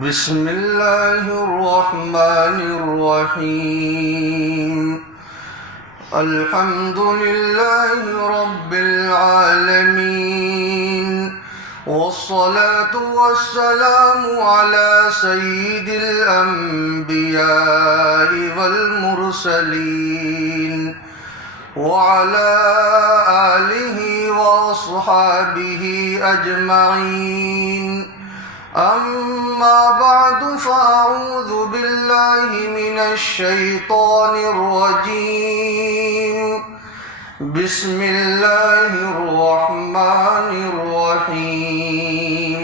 بسم اللہ الرحمن الرحیم الحمد للہ رب العالمین والصلاة والسلام على سید الانبیاء والمرسلین وعلى آلہ واصحابہ اجمعین اما بعد فاعوذ باللہ من الشیطان الرجیم بسم اللہ الرحمن الرحیم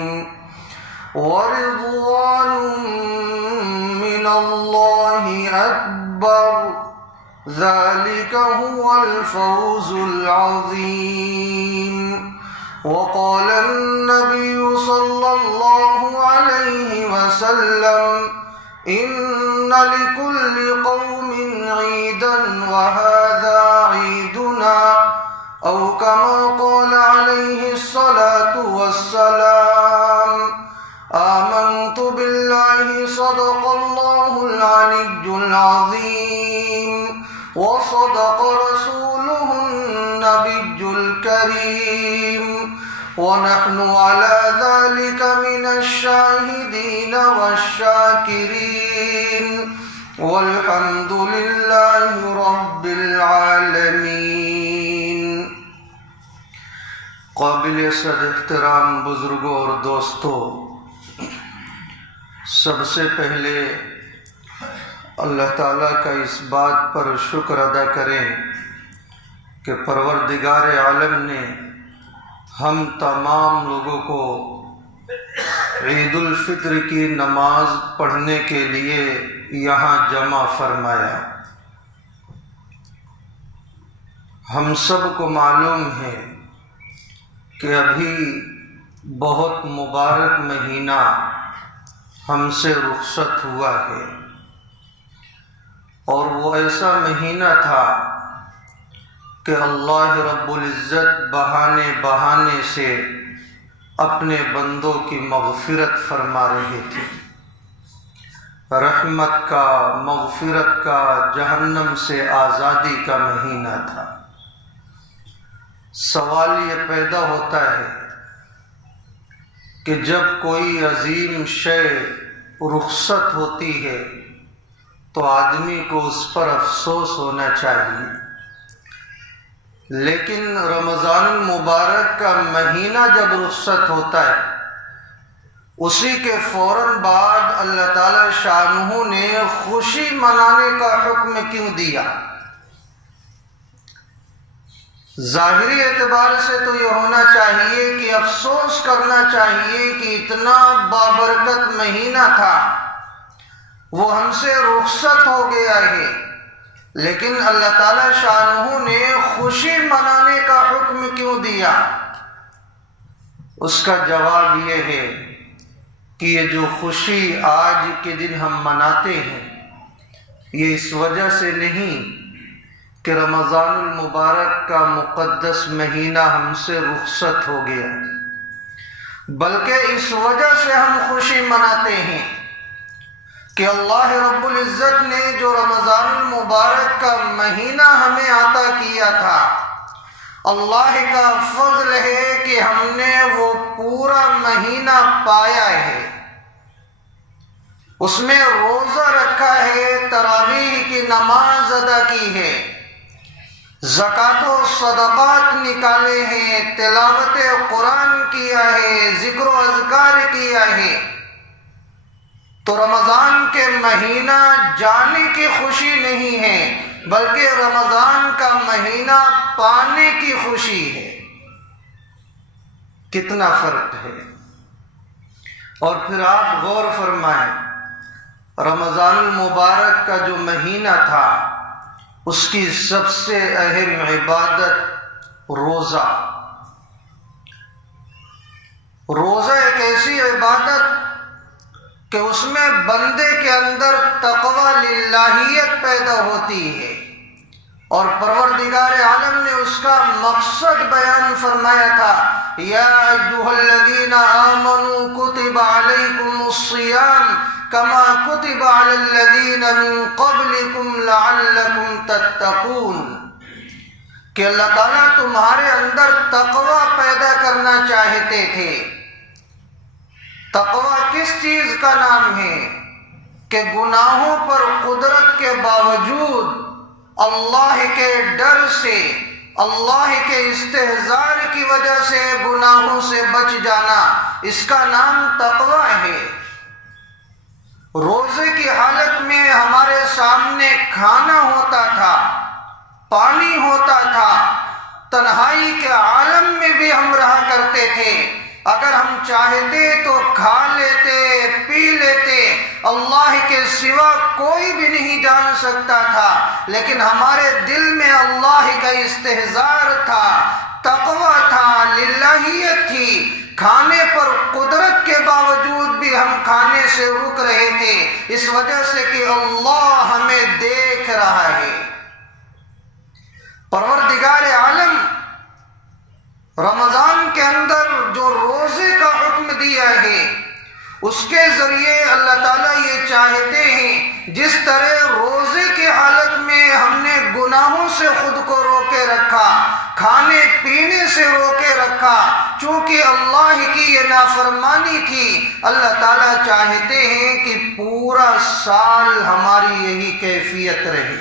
ورضوان من اللہ اکبر ذلك هو الفوز العظیم وقال النبي صلى الله عليه وسلم إن لكل قوم عيدا وهذا عيدنا أو كما قال عليه الصلاة والسلام آمنت بالله صدق الله العلي العظيم وصدق رسوله النبي الكريم ونحن على ذلك من الشاهدين والشاكرين والحمد لله رب العالمين۔ قابل صد احترام بزرگوں اور دوستوں، سب سے پہلے اللہ تعالیٰ کا اس بات پر شکر ادا کریں کہ پروردگار عالم نے ہم تمام لوگوں کو عید الفطر کی نماز پڑھنے کے لیے یہاں جمع فرمایا۔ ہم سب کو معلوم ہے کہ ابھی بہت مبارک مہینہ ہم سے رخصت ہوا ہے، اور وہ ایسا مہینہ تھا کہ اللہ رب العزت بہانے بہانے سے اپنے بندوں کی مغفرت فرما رہے تھے، رحمت کا، مغفرت کا، جہنم سے آزادی کا مہینہ تھا۔ سوال یہ پیدا ہوتا ہے کہ جب کوئی عظیم شے رخصت ہوتی ہے تو آدمی کو اس پر افسوس ہونا چاہیے، لیکن رمضان المبارک کا مہینہ جب رخصت ہوتا ہے اسی کے فوراً بعد اللہ تعالی شانہ نے خوشی منانے کا حکم کیوں دیا؟ ظاہری اعتبار سے تو یہ ہونا چاہیے کہ افسوس کرنا چاہیے کہ اتنا بابرکت مہینہ تھا وہ ہم سے رخصت ہو گیا ہے، لیکن اللہ تعالی شانہ نے خوشی منانے کا حکم کیوں دیا؟ اس کا جواب یہ ہے کہ یہ جو خوشی آج کے دن ہم مناتے ہیں یہ اس وجہ سے نہیں کہ رمضان المبارک کا مقدس مہینہ ہم سے رخصت ہو گیا، بلکہ اس وجہ سے ہم خوشی مناتے ہیں کہ اللہ رب العزت نے جو رمضان المبارک کا مہینہ ہمیں عطا کیا تھا، اللہ کا فضل ہے کہ ہم نے وہ پورا مہینہ پایا ہے، اس میں روزہ رکھا ہے، تراویح کی نماز ادا کی ہے، زکوٰۃ و صدقات نکالے ہیں، تلاوت قرآن کیا ہے، ذکر و اذکار کیا ہے۔ تو رمضان کے مہینہ جانے کی خوشی نہیں ہے بلکہ رمضان کا مہینہ پانے کی خوشی ہے۔ کتنا فرق ہے! اور پھر آپ غور فرمائیں، رمضان المبارک کا جو مہینہ تھا اس کی سب سے اہم عبادت روزہ۔ روزہ ایک ایسی عبادت کہ اس میں بندے کے اندر تقوی للہیت پیدا ہوتی ہے، اور پروردگار عالم نے اس کا مقصد بیان فرمایا تھا یا ایھا الذین آمنوا کتب علیکم الصیام کما کتب علی الذین من قبلکم لعلکم تتقون، کہ اللہ تعالیٰ تمہارے اندر تقوی پیدا کرنا چاہتے تھے۔ تقوی کس چیز کا نام ہے؟ کہ گناہوں پر قدرت کے باوجود اللہ کے ڈر سے، اللہ کے استحضار کی وجہ سے گناہوں سے بچ جانا، اس کا نام تقوی ہے۔ روزے کی حالت میں ہمارے سامنے کھانا ہوتا تھا، پانی ہوتا تھا، تنہائی کے عالم میں بھی ہم رہا کرتے تھے، اگر ہم چاہتے تو کھا لیتے، پی لیتے، اللہ کے سوا کوئی بھی نہیں جان سکتا تھا، لیکن ہمارے دل میں اللہ کا استحضار تھا، تقوی تھا، للہیت تھی۔ کھانے پر قدرت کے باوجود بھی ہم کھانے سے رک رہے تھے، اس وجہ سے کہ اللہ ہمیں دیکھ رہا ہے۔ پروردگار عالم رمضان کے اندر جو روزے کا حکم دیا ہے، اس کے ذریعے اللہ تعالیٰ یہ چاہتے ہیں جس طرح روزے کی حالت میں ہم نے گناہوں سے خود کو روکے رکھا، کھانے پینے سے روکے رکھا، چونکہ اللہ کی یہ نافرمانی تھی، اللہ تعالیٰ چاہتے ہیں کہ پورا سال ہماری یہی کیفیت رہے،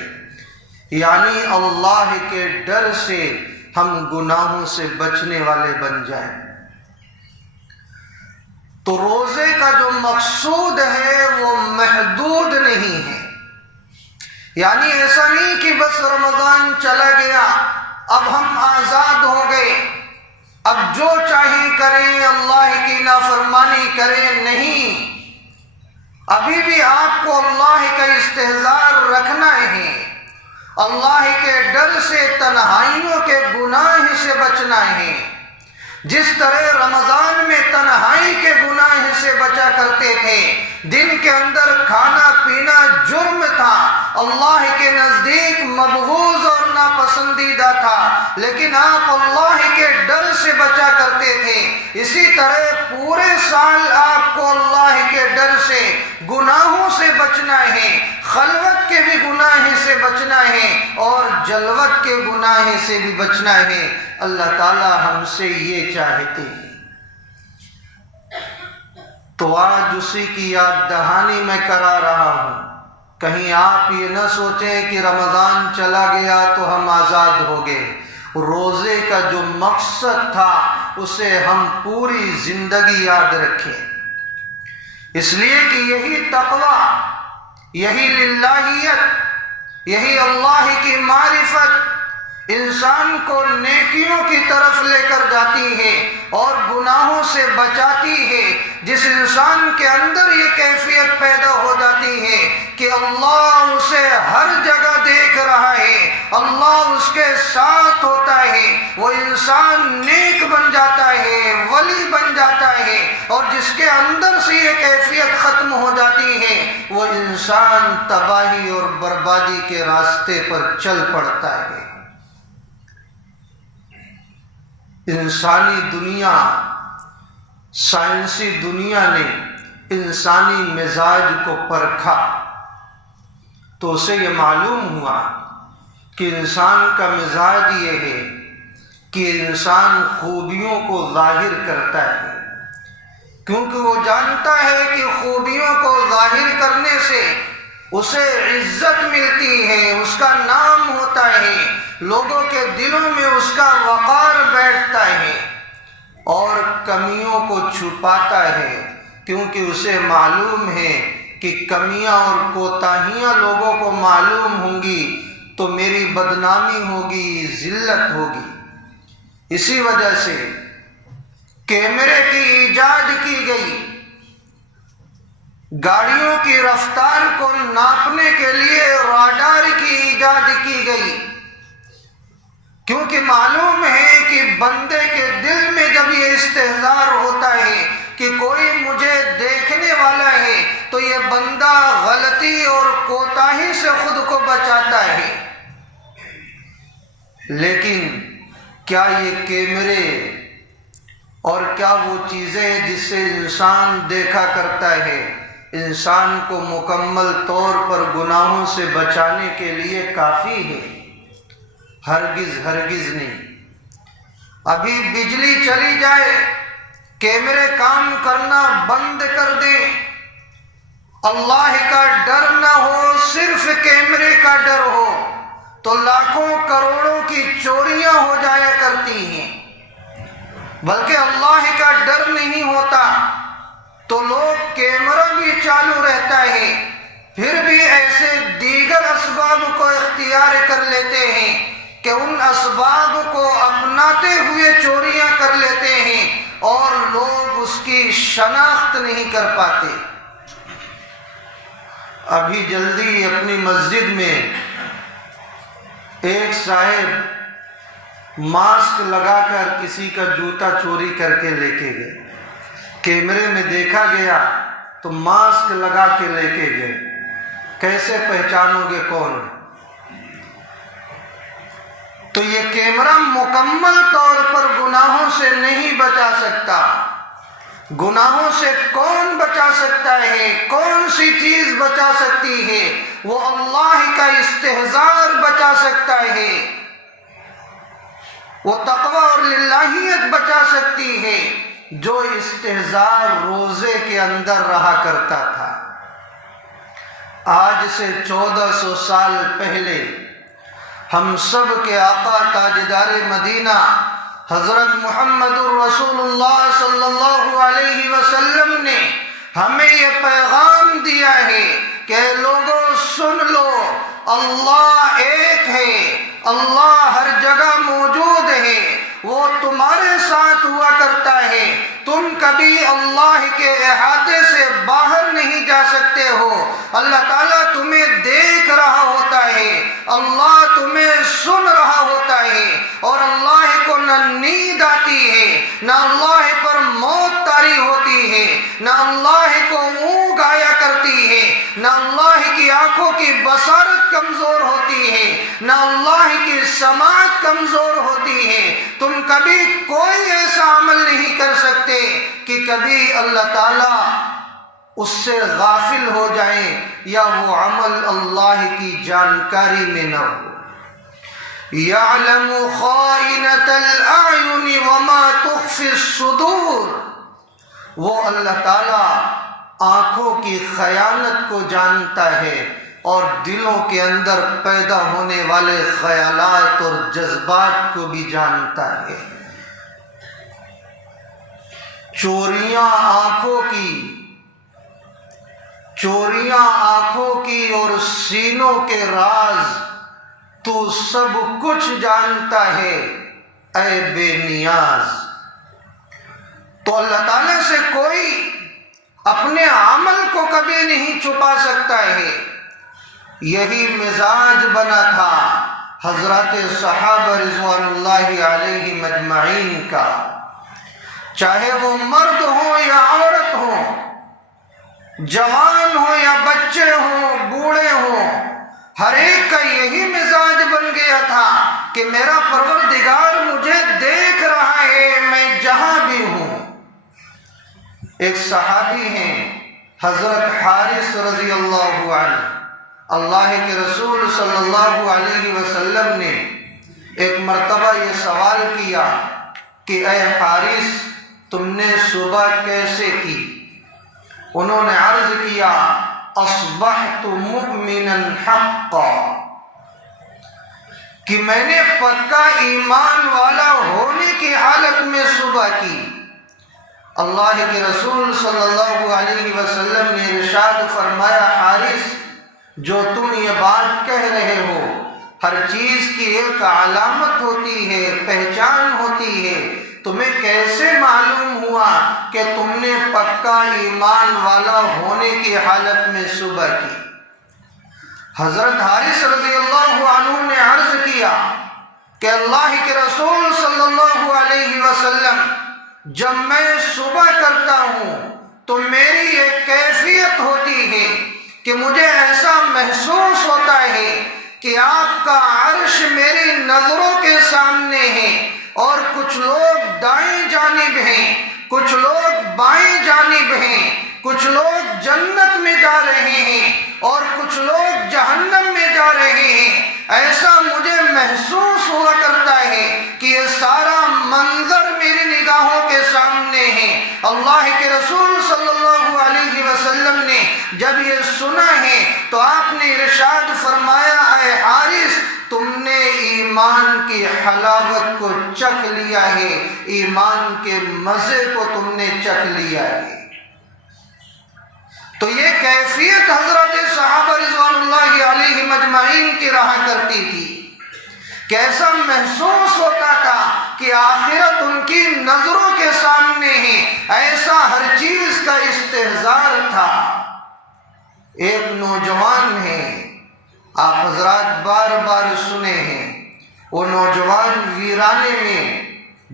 یعنی اللہ کے ڈر سے ہم گناہوں سے بچنے والے بن جائیں۔ تو روزے کا جو مقصود ہے وہ محدود نہیں ہے، یعنی ایسا نہیں کہ بس رمضان چلا گیا اب ہم آزاد ہو گئے، اب جو چاہیں کریں، اللہ کی نافرمانی کریں، نہیں، ابھی بھی آپ کو اللہ کا استحضار رکھنا ہے، اللہ کے ڈر سے، تنہائیوں کے گناہ سے بچنا ہے۔ جس طرح رمضان میں تنہائی کے گناہ سے بچا کرتے تھے، دن کے اندر کھانا پینا جرم تھا، اللہ کے نزدیک مبغوض اور ناپسندیدہ تھا، لیکن آپ اللہ کے ڈر سے بچا کرتے تھے، اسی طرح پورے سال آپ کو اللہ کے ڈر سے، گناہوں سے بچنا ہے، خلوت کے بھی گناہ سے بچنا ہے اور جلوت کے گناہ سے بھی بچنا ہے۔ اللہ تعالیٰ ہم سے یہ چاہتے ہیں۔ تو آج اسی کی یاد دہانی میں کرا رہا ہوں، کہیں آپ یہ نہ سوچیں کہ رمضان چلا گیا تو ہم آزاد ہو گئے۔ روزے کا جو مقصد تھا اسے ہم پوری زندگی یاد رکھیں، اس لیے کہ یہی تقوی، یہی للہیت، یہی اللہ کی معرفت انسان کو نیکیوں کی طرف لے کر جاتی ہے اور گناہوں سے بچاتی ہے۔ جس انسان کے اندر یہ کیفیت پیدا ہو جاتی ہے کہ اللہ اسے ہر جگہ دیکھ رہا ہے، اللہ اس کے ساتھ ہوتا ہے، وہ انسان نیک بن جاتا ہے، ولی بن جاتا ہے، اور جس کے اندر سے یہ کیفیت ختم ہو جاتی ہے وہ انسان تباہی اور بربادی کے راستے پر چل پڑتا ہے۔ انسانی دنیا، سائنسی دنیا نے انسانی مزاج کو پرکھا تو اسے یہ معلوم ہوا کہ انسان کا مزاج یہ ہے کہ انسان خوبیوں کو ظاہر کرتا ہے، کیونکہ وہ جانتا ہے کہ خوبیوں کو ظاہر کرنے سے اسے عزت ملتی ہے، اس کا نام ہوتا ہے، لوگوں کے دلوں میں اس کا وقار بیٹھتا ہے، اور کمیوں کو چھپاتا ہے کیونکہ اسے معلوم ہے کہ کمیاں اور کوتاہیاں لوگوں کو معلوم ہوں گی تو میری بدنامی ہوگی، ذلت ہوگی۔ اسی وجہ سے کیمرے کی ایجاد کی گئی، گاڑیوں کی رفتار کو ناپنے کے لیے راڈار کی ایجاد کی گئی، کیونکہ معلوم ہے کہ بندے کے دل میں جب یہ استحضار ہوتا ہے کہ کوئی مجھے دیکھنے والا ہے تو یہ بندہ غلطی اور کوتاہی سے خود کو بچاتا ہے۔ لیکن کیا یہ کیمرے اور کیا وہ چیزیں جس سے انسان دیکھا کرتا ہے انسان کو مکمل طور پر گناہوں سے بچانے کے لیے کافی ہے؟ ہرگز ہرگز نہیں۔ ابھی بجلی چلی جائے، کیمرے کام کرنا بند کر دیں، اللہ کا ڈر نہ ہو، صرف کیمرے کا ڈر ہو تو لاکھوں کروڑوں کی چوریاں ہو جایا کرتی ہیں۔ بلکہ اللہ کا ڈر نہیں ہوتا تو لوگ کیمرہ بھی چالو رہتا ہے پھر بھی ایسے دیگر اسباب کو اختیار کر لیتے ہیں کہ ان اسباب کو اپناتے ہوئے چوریاں کر لیتے ہیں اور لوگ اس کی شناخت نہیں کر پاتے۔ ابھی جلدی اپنی مسجد میں ایک صاحب ماسک لگا کر کسی کا جوتا چوری کر کے لے کے گئے، کیمرے میں دیکھا گیا تو ماسک لگا کے لے کے گئے۔ کیسے پہچانو گے کون ہے؟ تو یہ کیمرہ مکمل طور پر گناہوں سے نہیں بچا سکتا۔ گناہوں سے کون بچا سکتا ہے؟ کون سی چیز بچا سکتی ہے؟ وہ اللہ کا استحضار بچا سکتا ہے، وہ تقوی اور للہیت بچا سکتی ہے جو استحضار روزے کے اندر رہا کرتا تھا۔ آج سے 1400 سال پہلے ہم سب کے آقا تاجدار مدینہ حضرت محمد الرسول اللہ صلی اللہ علیہ وسلم نے ہمیں یہ پیغام دیا ہے کہ لوگوں سن لو، اللہ ایک ہے، اللہ ہر جگہ موجود ہے، وہ تمہارے ساتھ ہوا کرتا ہے، تم کبھی اللہ کے احاطے سے باہر نہیں جا سکتے ہو، اللہ تعالیٰ تمہیں دیکھ رہا ہوتا ہے، اللہ تمہیں سن رہا ہوتا ہے، اور اللہ کو نہ نیند آتی ہے، نہ اللہ پر موت طاری ہوتی ہے، نہ اللہ کو اونگ آیا کرتی ہے، نہ اللہ کی آنکھوں کی بصارت کمزور ہوتی ہے، نہ اللہ کی سماعت کمزور ہوتی ہے۔ تم کبھی کوئی ایسا عمل نہیں کر سکتے کہ کبھی اللہ تعالیٰ اس سے غافل ہو جائیں یا وہ عمل اللہ کی جانکاری میں نہ ہو۔ یعلم خائنۃ الاعین وما تخفی الصدور، وہ اللہ تعالیٰ آنکھوں کی خیانت کو جانتا ہے اور دلوں کے اندر پیدا ہونے والے خیالات اور جذبات کو بھی جانتا ہے۔ چوریاں آنکھوں کی اور سینوں کے راز تو سب کچھ جانتا ہے اے بے نیاز۔ تو اللہ تعالیٰ سے کوئی اپنے عمل کو کبھی نہیں چھپا سکتا ہے۔ یہی مزاج بنا تھا حضرات صحابہ رضوان اللہ علیہ مجمعین کا، چاہے وہ مرد ہوں یا عورت ہوں، جوان ہوں یا بچے ہوں، بوڑھے ہوں، ہر ایک کا یہی مزاج بن گیا تھا کہ میرا پروردگار مجھے دیکھ رہا ہے میں جہاں بھی ہوں۔ ایک صحابی ہیں حضرت حارث رضی اللہ عنہ، اللہ کے رسول صلی اللہ علیہ وسلم نے ایک مرتبہ یہ سوال کیا کہ اے حارث تم نے صبح کیسے کی؟ انہوں نے عرض کیا اصبحت مؤمنا حقا، کہ میں نے پکا ایمان والا ہونے کی حالت میں صبح کی۔ اللہ کے رسول صلی اللہ علیہ وسلم نے ارشاد فرمایا حارث جو تم یہ بات کہہ رہے ہو، ہر چیز کی ایک علامت ہوتی ہے، پہچان ہوتی ہے، تمہیں کیسے معلوم ہوا کہ تم نے پکا ایمان والا ہونے کی حالت میں صبح کی؟ حضرت حارث رضی اللہ عنہ نے عرض کیا کہ اللہ کے رسول صلی اللہ علیہ وسلم جب میں صبح کرتا ہوں تو میری ایک کیفیت ہوتی ہے کہ مجھے ایسا محسوس ہوتا ہے کہ آپ کا عرش میری نظروں کے سامنے ہے، اور کچھ لوگ دائیں جانب ہیں، کچھ لوگ بائیں جانب ہیں، کچھ لوگ جنت میں جا رہے ہیں اور کچھ لوگ جہنم میں جا رہے ہیں۔ ایسا مجھے محسوس ہوا کرتا ہے کہ یہ سارا منظر میری نگاہوں کے سامنے ہے۔ اللہ کے رسول صلی اللہ علیہ وسلم نے جب یہ سنا ہے تو آپ نے ارشاد فرمایا، اے حارث، تم نے ایمان کی حلاوت کو چکھ لیا ہے، ایمان کے مزے کو تم نے چکھ لیا ہے۔ تو یہ کیفیت حضرت صحابہ رضوان اللہ علیہم اجمعین کی رہا کرتی تھی۔ کیسا محسوس ہوتا تھا کہ آخرت ان کی نظروں کے سامنے ہے، ایسا ہر چیز کا استحضار تھا۔ ایک نوجوان ہے، آپ حضرات بار بار سنے ہیں، وہ نوجوان ویرانے میں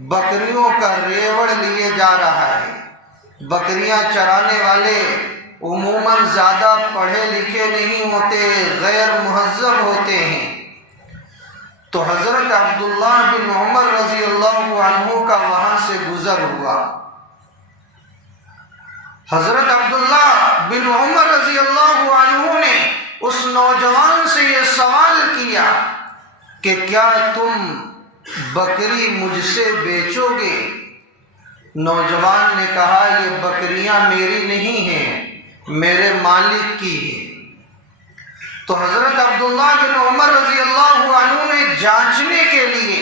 بکریوں کا ریوڑ لیے جا رہا ہے۔ بکریاں چرانے والے عموماً زیادہ پڑھے لکھے نہیں ہوتے، غیر مہذب ہوتے ہیں۔ تو حضرت عبداللہ بن عمر رضی اللہ عنہ کا وہاں سے گزر ہوا۔ حضرت عبداللہ بن عمر رضی اللہ عنہ نے اس نوجوان سے یہ سوال کیا کہ کیا تم بکری مجھ سے بیچو گے؟ نوجوان نے کہا، یہ بکریاں میری نہیں ہیں، میرے مالک کی ہے۔ تو حضرت عبداللہ بن عمر رضی اللہ عنہ نے جانچنے کے لیے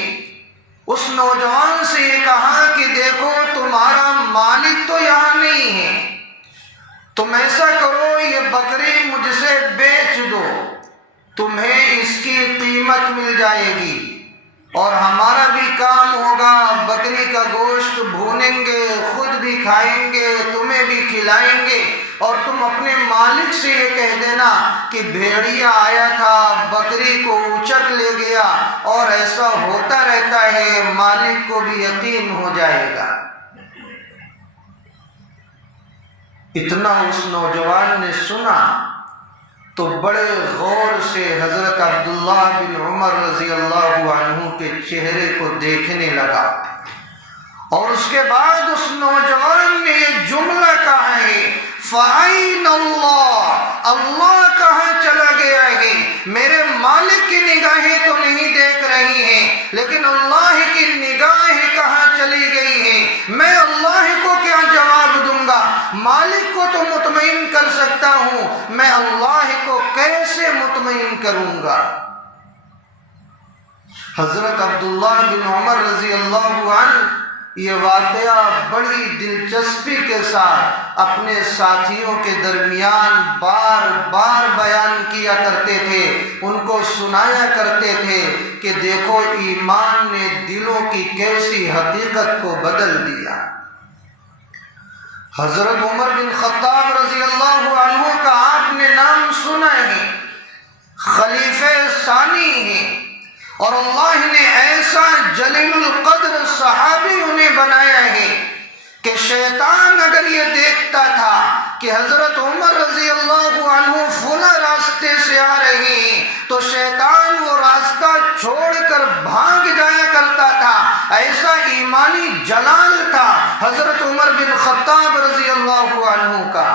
اس نوجوان سے یہ کہا کہ دیکھو، تمہارا مالک تو یہاں نہیں ہے، تم ایسا کرو، یہ بکری مجھ سے بیچ دو، تمہیں اس کی قیمت مل جائے گی اور ہمارا بھی کام ہوگا، بکری کا گوشت بھونیں گے، خود بھی کھائیں گے، تمہیں بھی کھلائیں گے، اور تم اپنے مالک سے یہ کہہ دینا کہ بھیڑیا آیا تھا، بکری کو اچک لے گیا، اور ایسا ہوتا رہتا ہے، مالک کو بھی یقین ہو جائے گا۔ اتنا اس نوجوان نے سنا تو بڑے غور سے حضرت عبداللہ بن عمر رضی اللہ عنہ کے چہرے کو دیکھنے لگا، اور اس کے بعد اس نوجوان نے یہ جملہ کہا ہے، فَأَيْنَ اللَّهُ، اللہ کہاں چلا گیا ہے؟ میرے مالک کی نگاہیں تو نہیں دیکھ رہی ہیں، لیکن اللہ کی نگاہیں کہاں چلی گئی ہیں؟ میں اللہ کو کیا جواب دوں گا؟ مالک کو تو مطمئن کر سکتا ہوں، میں اللہ کو کیسے مطمئن کروں گا؟ حضرت عبداللہ بن عمر رضی اللہ عنہ یہ واقعہ بڑی دلچسپی کے ساتھ اپنے ساتھیوں کے درمیان بار بار بیان کیا کرتے تھے، ان کو سنایا کرتے تھے کہ دیکھو ایمان نے دلوں کی کیسی حقیقت کو بدل دیا۔ حضرت عمر بن خطاب رضی اللہ عنہ کا آپ نے نام سنا ہے، خلیفہ ثانی ہیں، اور اللہ نے ایسا جلیل القدر صحابی انہیں بنایا ہے کہ شیطان اگر یہ دیکھتا تھا کہ حضرت عمر رضی اللہ عنہ فلاں راستے سے آ رہے ہیں تو شیطان وہ راستہ چھوڑ کر بھاگ جایا کرتا تھا، ایسا ایمانی جلال تھا حضرت عمر بن خطاب رضی اللہ عنہ کا۔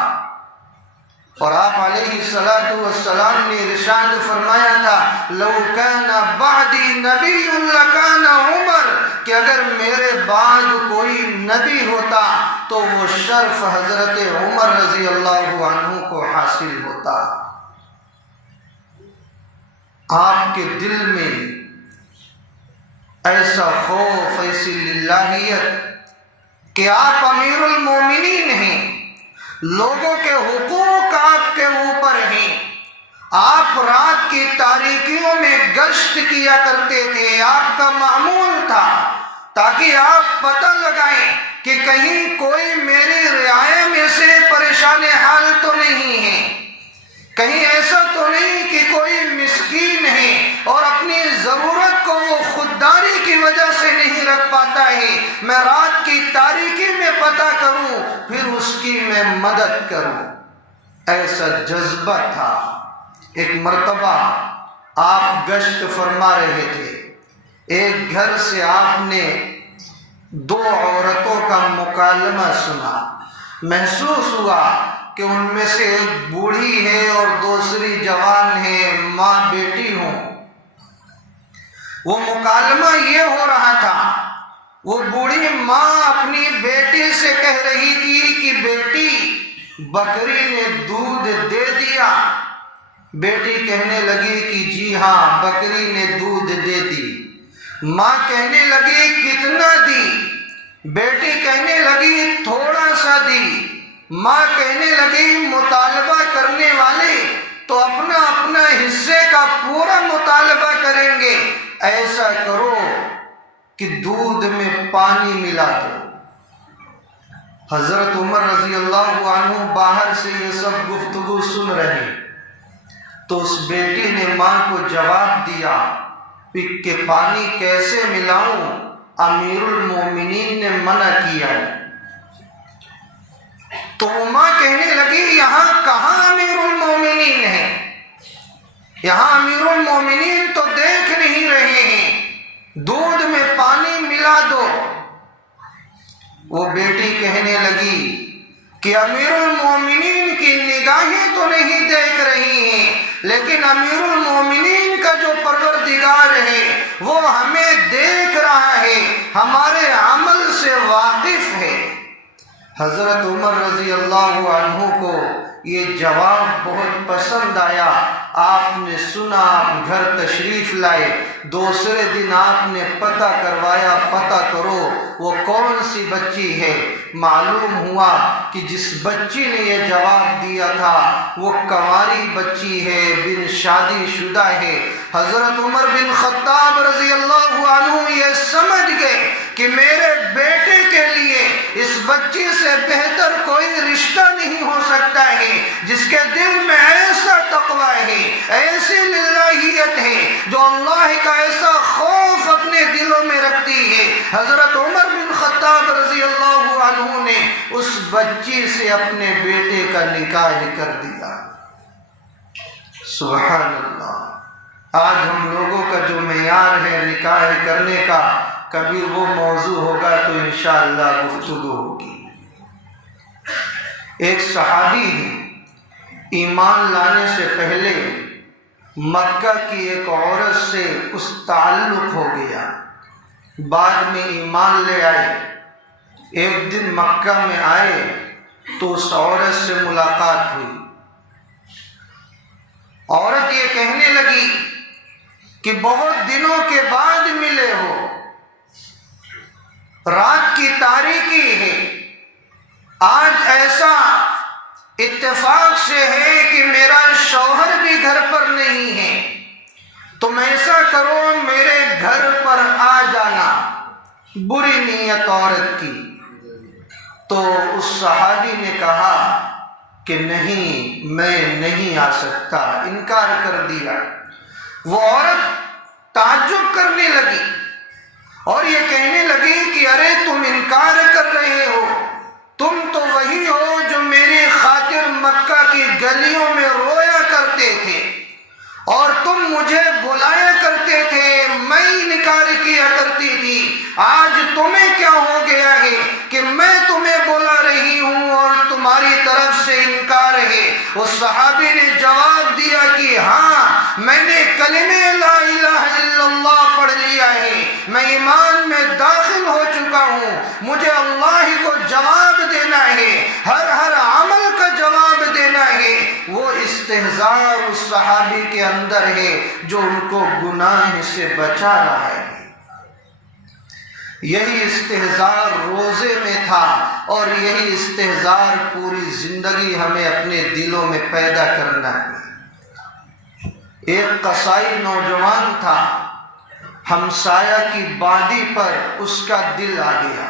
اور آپ علیہ السلام نے ارشاد فرمایا تھا، لو کان بعدی نبی لکان عمر، کہ اگر میرے بعد کوئی نبی ہوتا تو وہ شرف حضرت عمر رضی اللہ عنہ کو حاصل ہوتا۔ آپ کے دل میں ایسا خوف، ایسی للہیت کہ آپ امیر المومنین ہیں، لوگوں کے حقوق آپ کے اوپر ہیں، آپ رات کی تاریکیوں میں گشت کیا کرتے تھے، آپ کا معمول تھا تاکہ آپ پتہ لگائیں کہ کہیں کوئی میری رعایا میں سے پریشان حال تو نہیں ہے، کہیں ایسا تو نہیں کہ کوئی مسکین ہے اور اپنی ضرورت کو وہ خودداری کی وجہ سے نہیں رکھ پاتا ہے، میں رات کی تاریکی میں پتہ کروں پھر اس کی میں مدد کروں۔ ایسا جذبہ تھا۔ ایک مرتبہ آپ گشت فرما رہے تھے، ایک گھر سے آپ نے دو عورتوں کا مکالمہ سنا، محسوس ہوا کہ ان میں سے ایک بوڑھی ہے اور دوسری جوان ہے، ماں بیٹی ہوں۔ وہ مکالمہ یہ ہو رہا تھا، وہ بوڑھی ماں اپنی بیٹی سے کہہ رہی تھی کہ بیٹی بکری نے دودھ دے دیا۔ بیٹی کہنے لگی کہ جی ہاں بکری نے دودھ دے دی۔ ماں کہنے لگی کتنا دی؟ بیٹی کہنے لگی تھوڑا سا دی۔ ماں کہنے لگی مطالبہ کرنے والے تو اپنا اپنا حصے کا پورا مطالبہ کریں گے، ایسا کرو کہ دودھ میں پانی ملا دو۔ حضرت عمر رضی اللہ عنہ باہر سے یہ سب گفتگو سن رہے، تو اس بیٹی نے ماں کو جواب دیا کہ پانی کیسے ملاؤں، امیر المومنین نے منع کیا ہے۔ تو ماں کہنے لگی یہاں کہاں امیر المومنین ہے، یہاں امیر المومنین تو دیکھ نہیں رہے ہیں، دودھ میں پانی ملا دو۔ وہ بیٹی کہنے لگی کہ امیر المومنین کی نگاہیں تو نہیں دیکھ رہی ہیں، لیکن امیر المومنین کا جو پروردگار ہے وہ ہمیں دیکھ رہا ہے، ہمارے عمل سے واقف ہے۔ حضرت عمر رضی اللہ عنہ کو یہ جواب بہت پسند آیا۔ آپ نے سنا، آپ گھر تشریف لائے، دوسرے دن آپ نے پتہ کروایا، پتہ کرو وہ کون سی بچی ہے۔ معلوم ہوا کہ جس بچی نے یہ جواب دیا تھا وہ کنواری بچی ہے، بن شادی شدہ ہے۔ حضرت عمر بن خطاب رضی اللہ عنہ یہ سمجھ گئے کہ میرے بیٹے کے لیے اس بچی سے بہتر کوئی رشتہ نہیں ہو سکتا ہے، جس کے دل میں ایسا تقویٰ ہے، ایسی للہیت ہے، جو اللہ کا ایسا خوف اپنے دلوں میں رکھتی ہے۔ حضرت عمر بن خطاب رضی اللہ عنہ نے اس بچی سے اپنے بیٹے کا نکاح کر دیا۔ سبحان اللہ۔ آج ہم لوگوں کا جو معیار ہے نکاح کرنے کا، کبھی وہ موضوع ہوگا تو انشاءاللہ گفتگو ہوگی۔ ایک صحابی ہے، ایمان لانے سے پہلے مکہ کی ایک عورت سے اس تعلق ہو گیا، بعد میں ایمان لے آئے۔ ایک دن مکہ میں آئے تو اس عورت سے ملاقات ہوئی۔ عورت یہ کہنے لگی کہ بہت دنوں کے بعد ملے ہو، رات کی تاریکی ہے، آج ایسا اتفاق سے ہے کہ میرا شوہر بھی گھر پر نہیں ہے، تم ایسا کرو میرے گھر پر آ جانا۔ بری نیت عورت کی۔ تو اس صحابی نے کہا کہ نہیں، میں نہیں آ سکتا، انکار کر دیا۔ وہ عورت تعجب کرنے لگی اور یہ کہنے لگی کہ ارے تم انکار کر رہے ہو، تم تو وہی ہو جو میری خاطر مکہ کی گلیوں میں رویا کرتے تھے اور تم مجھے بلایا کرتے تھے، میں انکار کیا کرتی تھی۔ آج تمہیں کیا ہو گیا ہے کہ میں تمہیں بلا رہی ہوں اور تمہاری طرف سے انکار ہے؟ اس صحابی نے جواب دیا کہ ہاں، میں نے کلمہ لا الہ الا اللہ پڑھ لیا ہے، میں ایمان میں داخل ہو چکا ہوں، مجھے اللہ کو جواب دینا ہے، ہر عمل کا جواب دینا ہے۔ وہ استحضار اس صحابی کے اندر ہے جو ان کو گناہ سے بچا رہا ہے۔ یہی استحضار روزے میں تھا اور یہی استحضار پوری زندگی ہمیں اپنے دلوں میں پیدا کرنا ہے۔ ایک قصائی نوجوان تھا، ہمسایہ کی بادی پر اس کا دل آ گیا۔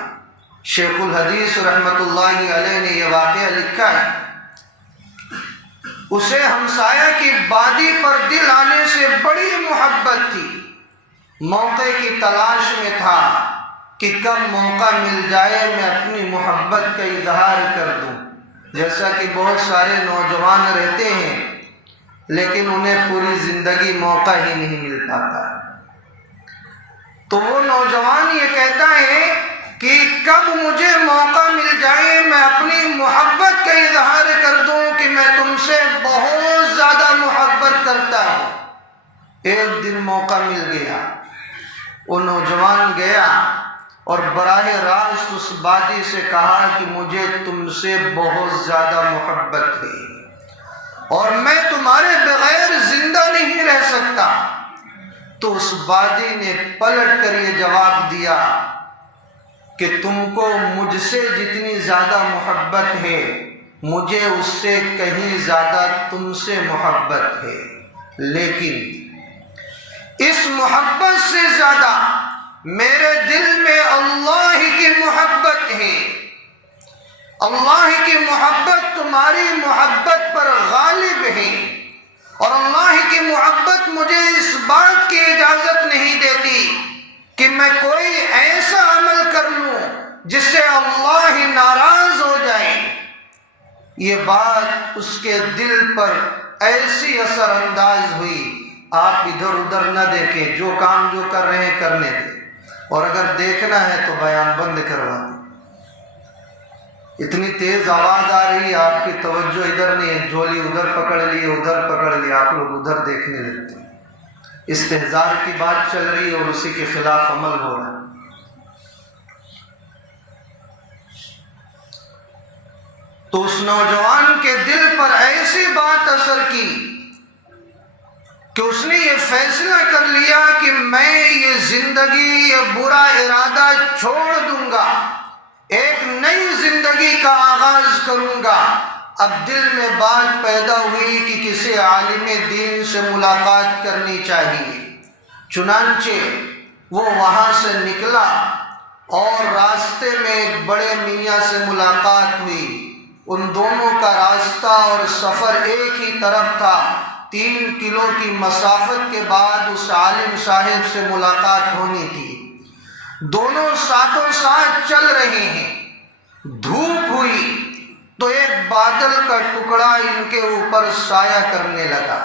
شیخ الحدیث رحمت اللہ علیہ نے یہ واقعہ لکھا ہے، اسے ہمسایہ کی بادی پر دل آنے سے بڑی محبت تھی، موقع کی تلاش میں تھا کہ کب موقع مل جائے میں اپنی محبت کا اظہار کر دوں۔ جیسا کہ بہت سارے نوجوان رہتے ہیں لیکن انہیں پوری زندگی موقع ہی نہیں مل پاتا۔ تو وہ نوجوان یہ کہتا ہے کہ کب مجھے موقع مل جائے میں اپنی محبت کا اظہار کر دوں کہ میں تم سے بہت زیادہ محبت کرتا ہوں۔ ایک دن موقع مل گیا، وہ نوجوان گیا اور براہ راست اس بادی سے کہا کہ مجھے تم سے بہت زیادہ محبت ہے اور میں تمہارے بغیر زندہ نہیں رہ سکتا۔ تو اس بادی نے پلٹ کر یہ جواب دیا کہ تم کو مجھ سے جتنی زیادہ محبت ہے مجھے اس سے کہیں زیادہ تم سے محبت ہے، لیکن اس محبت سے زیادہ میرے دل میں اللہ کی محبت ہے۔ اللہ کی محبت تمہاری محبت پر غالب ہے، اور اللہ کی محبت مجھے اس بات کی اجازت نہیں دیتی کہ میں کوئی ایسا عمل کر لوں جس سے اللہ ناراض ہو جائے۔ یہ بات اس کے دل پر ایسی اثر انداز ہوئی، آپ ادھر ادھر نہ دیکھیں، جو کام جو کر رہے ہیں کرنے دیں، اور اگر دیکھنا ہے تو بیان بند کروا دیں۔ اتنی تیز آواز آ رہی ہے، آپ کی توجہ ادھر نہیں ہے، جھولی ادھر پکڑ لی، ادھر پکڑ لی، آپ لوگ ادھر دیکھنے لگتے ہیں۔ استحزار کی بات چل رہی ہے اور اسی کے خلاف عمل ہو رہا ہے۔ تو اس نوجوان کے دل پر ایسی بات اثر کی کہ اس نے یہ فیصلہ کر لیا کہ میں یہ زندگی، یہ برا ارادہ چھوڑ دوں گا، ایک نئی زندگی کا آغاز کروں گا۔ اب دل میں بات پیدا ہوئی کہ کسی عالم دین سے ملاقات کرنی چاہیے، چنانچہ وہ وہاں سے نکلا اور راستے میں ایک بڑے میاں سے ملاقات ہوئی۔ ان دونوں کا راستہ اور سفر ایک ہی طرف تھا۔ 3 کلو کی مسافت کے بعد اس عالم صاحب سے ملاقات ہونی تھی۔ دونوں ساتھوں ساتھ چل رہے ہیں، دھوپ ہوئی تو ایک بادل کا ٹکڑا ان کے اوپر سایہ کرنے لگا۔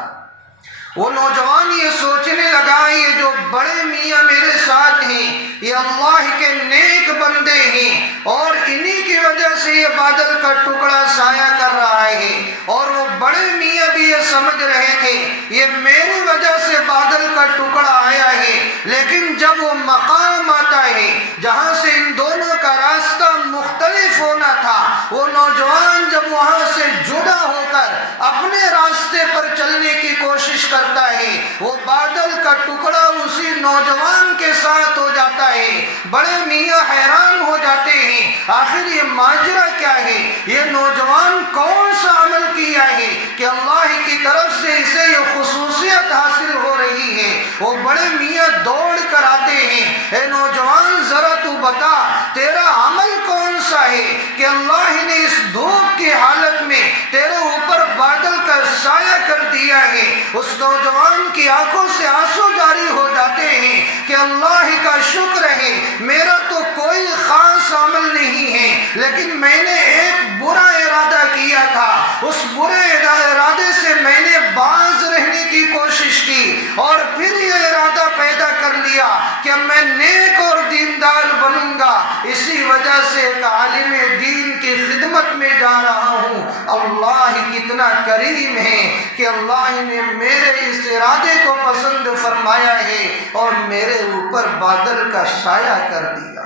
وہ نوجوان یہ سوچنے لگا یہ جو بڑے میاں میرے ساتھ ہیں یہ اللہ کے نیک بندے ہیں، اور انہی کی وجہ سے یہ بادل کا ٹکڑا سایہ کر رہا ہے، اور وہ بڑے میاں بھی یہ سمجھ رہے تھے یہ میری وجہ سے بادل کا ٹکڑا آیا ہے۔ لیکن جب وہ مقام آتا ہے جہاں سے ان دونوں کا راستہ مختلف ہونا تھا، وہ نوجوان جب وہاں سے جدا ہو کر اپنے راستے پر چلنے کی کوشش کرتا ہے، وہ بادل کا ٹکڑا اسی نوجوان کے ساتھ ہو جاتا ہے۔ بڑے میاں حیران ہو جاتے ہیں، آخر یہ ماجرا کیا ہے؟ یہ نوجوان کون سا عمل کیا ہے کہ اللہ کی طرف سے اسے یہ خصوصیت حاصل ہو رہی ہے؟ وہ بڑے میاں دوڑ کر آتے ہیں، اے نوجوان ذرا تو بتا تیرا عمل کون سا ہے کہ اللہ نے اس دھوپ کی حالت میں تیرے اوپر بادل کا سایہ کر دیا ہے؟ اس نوجوان کی آنکھوں سے آنسو جاری ہو جاتے ہیں کہ اللہ کا شکر ہے، میرا تو کوئی خاص عمل نہیں ہے، لیکن میں نے ایک برا ارادہ کیا تھا، اس برے ارادے سے میں نے باز رہنے کی کوشش کی، اور پھر یہ ارادہ پیدا کر لیا کہ میں نیک اور دیندار بنوں گا۔ اسی وجہ سے ایک عالم دین کی خدمت میں جا رہا ہوں۔ اللہ کتنا کریم ہے کہ اللہ نے میرے اس ارادے کو پسند فرمایا ہے اور میرے اوپر بادل کا سایہ کر دیا۔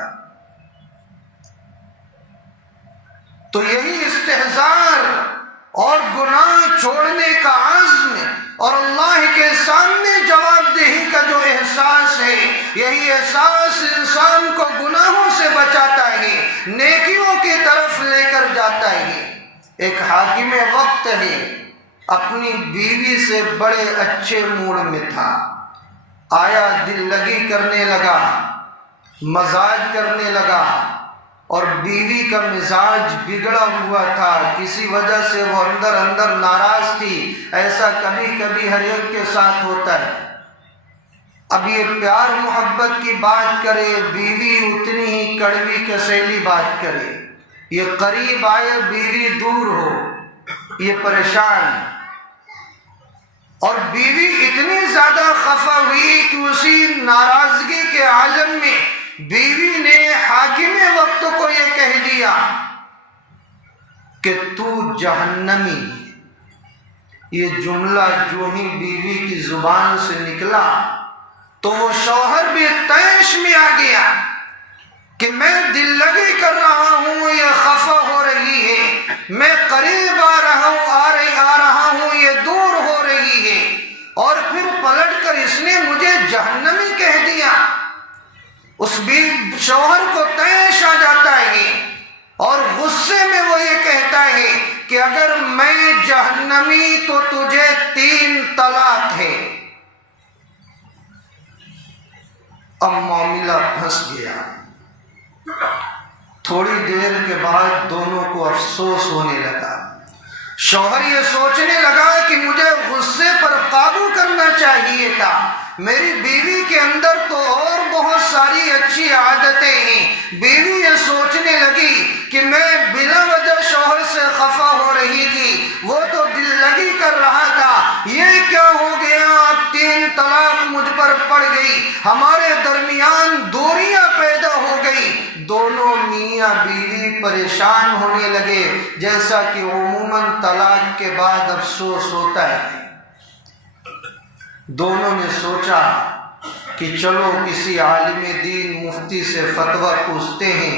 تو یہی استحزار اور گناہ چھوڑنے کا عزم اور اللہ کے سامنے جواب دہی کا جو احساس ہے، یہی احساس انسان کو گناہوں سے بچاتا ہے، نیکیوں کی طرف لے کر جاتا ہے۔ ایک حاکم وقت ہے، اپنی بیوی سے بڑے اچھے موڈ میں تھا، آیا دل لگی کرنے لگا، مزاج کرنے لگا، اور بیوی کا مزاج بگڑا ہوا تھا، کسی وجہ سے وہ اندر اندر ناراض تھی۔ ایسا کبھی کبھی ہر ایک کے ساتھ ہوتا ہے۔ اب یہ پیار محبت کی بات کرے، بیوی اتنی ہی کڑوی کسیلی بات کرے، یہ قریب آئے بیوی دور ہو، یہ پریشان، اور بیوی اتنی زیادہ خفا ہوئی کہ اسی ناراضگی کے عالم میں بیوی نے حاکم وقت کو یہ کہہ دیا کہ تو جہنمی۔ یہ جملہ جو ہی بیوی کی زبان سے نکلا تو وہ شوہر بھی طیش میں آ گیا کہ میں دل لگی کر رہا ہوں، یہ خفا ہو رہی ہے، میں قریب آ رہا ہوں یہ دور ہو رہی ہے، اور پھر پلٹ کر اس نے مجھے جہنمی کہہ دیا۔ اس بھی شوہر کو طیش آ جاتا ہے اور غصے میں وہ یہ کہتا ہے کہ اگر میں جہنمی تو تجھے 3 طلاق ہے۔ اب معاملہ پھنس گیا۔ تھوڑی دیر کے بعد دونوں کو افسوس ہونے لگا۔ شوہر یہ سوچنے لگا کہ مجھے غصے پر قابو کرنا چاہیے تھا، میری بیوی کے اندر تو اور بہت ساری اچھی عادتیں ہیں۔ بیوی یہ سوچنے لگی کہ میں بلا وجہ شوہر سے خفا ہو رہی تھی، وہ تو دل لگی کر رہا تھا، یہ کیا ہو گیا، اب 3 طلاق مجھ پر پڑ گئی، ہمارے درمیان دوریاں پیدا ہو گئی۔ دونوں میاں بیوی پریشان ہونے لگے، جیسا کہ عموماً طلاق کے بعد افسوس ہوتا ہے۔ دونوں نے سوچا کہ چلو کسی عالم دین مفتی سے فتویٰ پوچھتے ہیں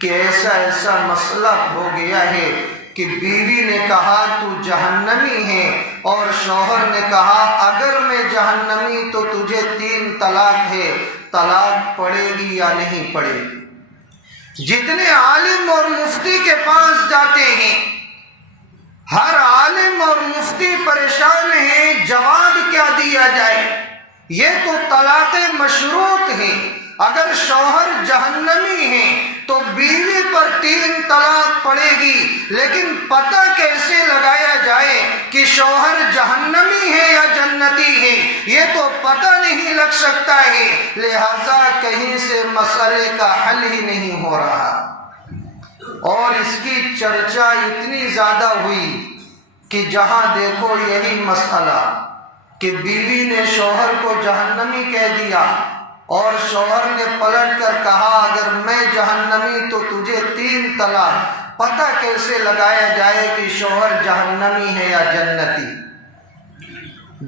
کہ ایسا مسئلہ ہو گیا ہے کہ بیوی نے کہا تو جہنمی ہے اور شوہر نے کہا اگر میں جہنمی تو تجھے 3 طلاق ہے، طلاق پڑے گی یا نہیں پڑے گی؟ جتنے عالم اور مفتی کے پاس جاتے ہیں، ہر عالم اور مفتی پریشان ہیں جواب کیا دیا جائے۔ یہ تو طلاق مشروط ہے، اگر شوہر جہنمی ہے تو بیوی پر 3 طلاق پڑے گی، لیکن پتہ کیسے لگایا جائے کہ شوہر جہنمی ہے یا جنتی ہے، یہ تو پتہ نہیں لگ سکتا ہے، لہذا کہیں سے مسئلے کا حل ہی نہیں ہو رہا۔ اور اس کی چرچا اتنی زیادہ ہوئی کہ جہاں دیکھو یہی مسئلہ کہ بیوی نے شوہر کو جہنمی کہہ دیا اور شوہر نے پلٹ کر کہا اگر میں جہنمی تو تجھے 3 طلاق، پتہ کیسے لگایا جائے کہ شوہر جہنمی ہے یا جنتی؟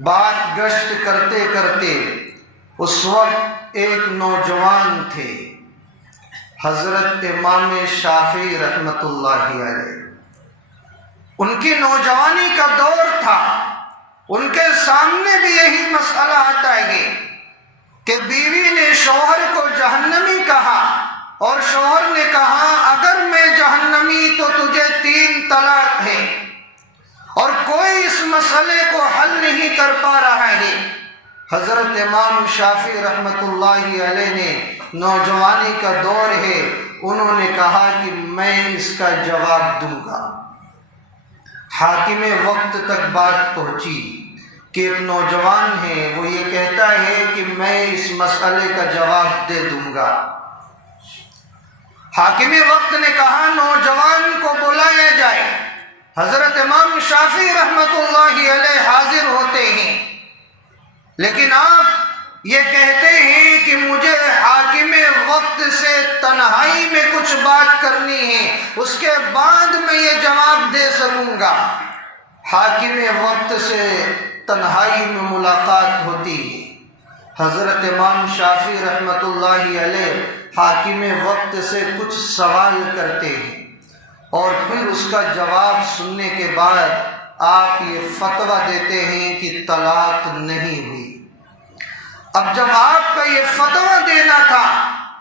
بات گشت کرتے کرتے اس وقت ایک نوجوان تھے، حضرت امام شافعی رحمۃ اللہ علیہ۔ ان کی نوجوانی کا دور تھا، ان کے سامنے بھی یہی مسئلہ آتا ہے کہ بیوی نے شوہر کو جہنمی کہا اور شوہر نے کہا اگر میں جہنمی تو تجھے 3 طلاق ہے، اور کوئی اس مسئلے کو حل نہیں کر پا رہا ہے۔ حضرت امام شافعی رحمۃ اللہ علیہ نے، نوجوانی کا دور ہے، انہوں نے کہا کہ میں اس کا جواب دوں گا۔ حاکم وقت تک بات پہنچی کہ ایک نوجوان ہے، وہ یہ کہتا ہے کہ میں اس مسئلے کا جواب دے دوں گا۔ حاکم وقت نے کہا نوجوان کو بلایا جائے۔ حضرت امام شافعی رحمۃ اللہ علیہ حاضر ہوتے ہیں، لیکن آپ یہ کہتے ہیں کہ مجھے حاکم وقت سے تنہائی میں کچھ بات کرنی ہے، اس کے بعد میں یہ جواب دے سکوں گا۔ حاکم وقت سے تنہائی میں ملاقات ہوتی ہے۔ حضرت امام شافعی رحمۃ اللہ علیہ حاکم وقت سے کچھ سوال کرتے ہیں، اور پھر اس کا جواب سننے کے بعد آپ یہ فتویٰ دیتے ہیں کہ طلاق نہیں ہوئی۔ اب جب آپ کا یہ فتویٰ دینا تھا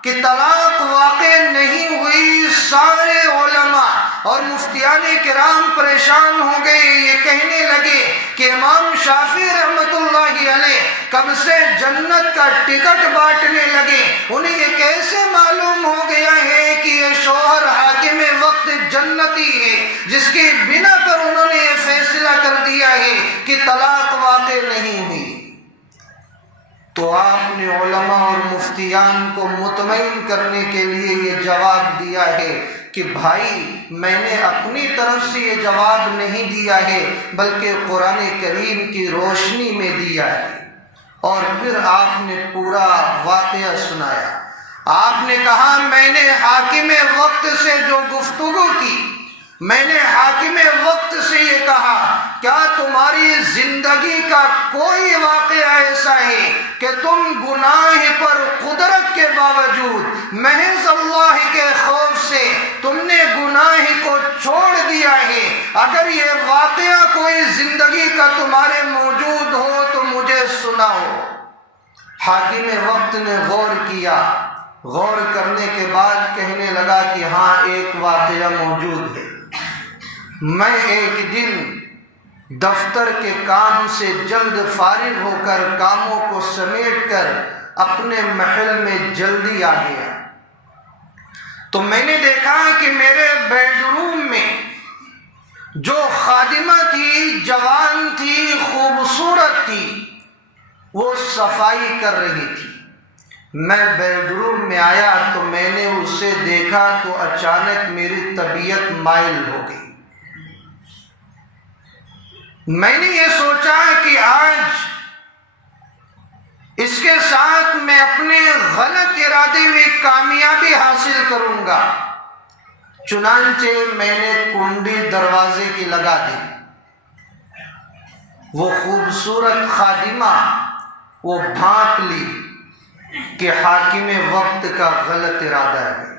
کہ طلاق واقع نہیں ہوئی، سارے علماء اور مفتیان کرام پریشان ہو گئے، یہ کہنے لگے کہ امام شافعی رحمۃ اللہ علیہ کب سے جنت کا ٹکٹ بانٹنے لگے، انہیں یہ کیسے معلوم ہو گیا ہے کہ یہ شوہر حاکم وقت جنتی ہے، جس کی بنا پر انہوں نے یہ فیصلہ کر دیا ہے کہ طلاق واقع نہیں ہوئی۔ تو آپ نے علماء اور مفتیان کو مطمئن کرنے کے لیے یہ جواب دیا ہے کہ بھائی میں نے اپنی طرف سے یہ جواب نہیں دیا ہے، بلکہ قرآن کریم کی روشنی میں دیا ہے، اور پھر آپ نے پورا واقعہ سنایا۔ آپ نے کہا میں نے حاکم وقت سے جو گفتگو کی، میں نے حاکم وقت سے یہ کہا کیا تمہاری زندگی کا کوئی واقعہ ایسا ہے کہ تم گناہ پر قدرت کے باوجود محض اللہ کے خوف سے تم نے گناہ کو چھوڑ دیا ہے؟ اگر یہ واقعہ کوئی زندگی کا تمہارے موجود ہو تو مجھے سناؤ۔ حاکم وقت نے غور کیا، غور کرنے کے بعد کہنے لگا کہ ہاں ایک واقعہ موجود ہے۔ میں ایک دن دفتر کے کام سے جلد فارغ ہو کر کاموں کو سمیٹ کر اپنے محل میں جلدی آ گیا، تو میں نے دیکھا کہ میرے بیڈ روم میں جو خادمہ تھی، جوان تھی، خوبصورت تھی، وہ صفائی کر رہی تھی۔ میں بیڈ روم میں آیا تو میں نے اسے دیکھا تو اچانک میری طبیعت مائل ہو گئی۔ میں نے یہ سوچا کہ آج اس کے ساتھ میں اپنے غلط ارادے میں کامیابی حاصل کروں گا۔ چنانچہ میں نے کنڈی دروازے کی لگا دی۔ وہ خوبصورت خادمہ وہ بھانپ لی کہ حاکم وقت کا غلط ارادہ ہے۔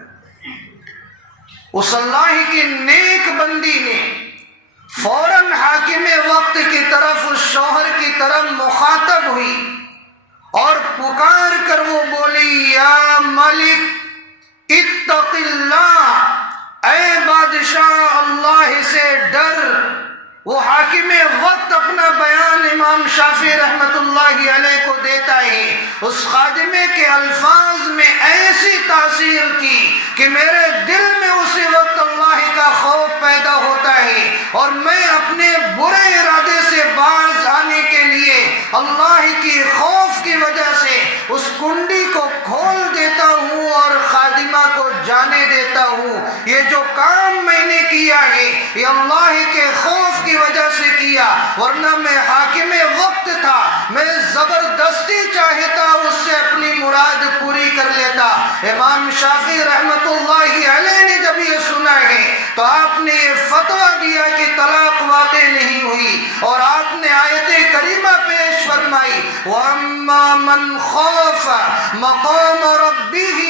اس اللہ کی نیک بندی نے فوراً حاکم وقت کی طرف، اس شوہر کی طرف مخاطب ہوئی اور پکار کر وہ بولی یا ملک اتق اللہ، اے بادشاہ اللہ سے ڈر۔ وہ حاکم وقت اپنا بیان امام شافعی رحمت اللہ علیہ کو دیتا ہے۔ اس خادمے کے الفاظ میں ایسی تاثیر تھی کہ میرے دل میں اسی وقت اللہ کا خوف پیدا ہوتا ہے، اور میں اپنے برے ارادے سے باز آنے کے لیے اللہ کی خوف کی وجہ سے اس کنڈی کو کھول دیتا ہوں اور خادمہ کو جانے دیتا ہوں۔ یہ جو کام میں نے کیا ہے یہ اللہ کے خوف کی وجہ سے کیا، ورنہ میں حاکم وقت تھا، میں زبردستی چاہتا اس سے اپنی مراد پوری کر لیتا۔ امام شافعی رحمت اللہ علیہ نے جب یہ سنا ہے تو آپ نے یہ فتویٰ دیا کہ طلاق واقع نہیں ہوئی، اور آپ نے آیت کریمہ پیش فرمائی وَأَمَّا مَنْ خَافَ مَقَامَ رَبِّهِ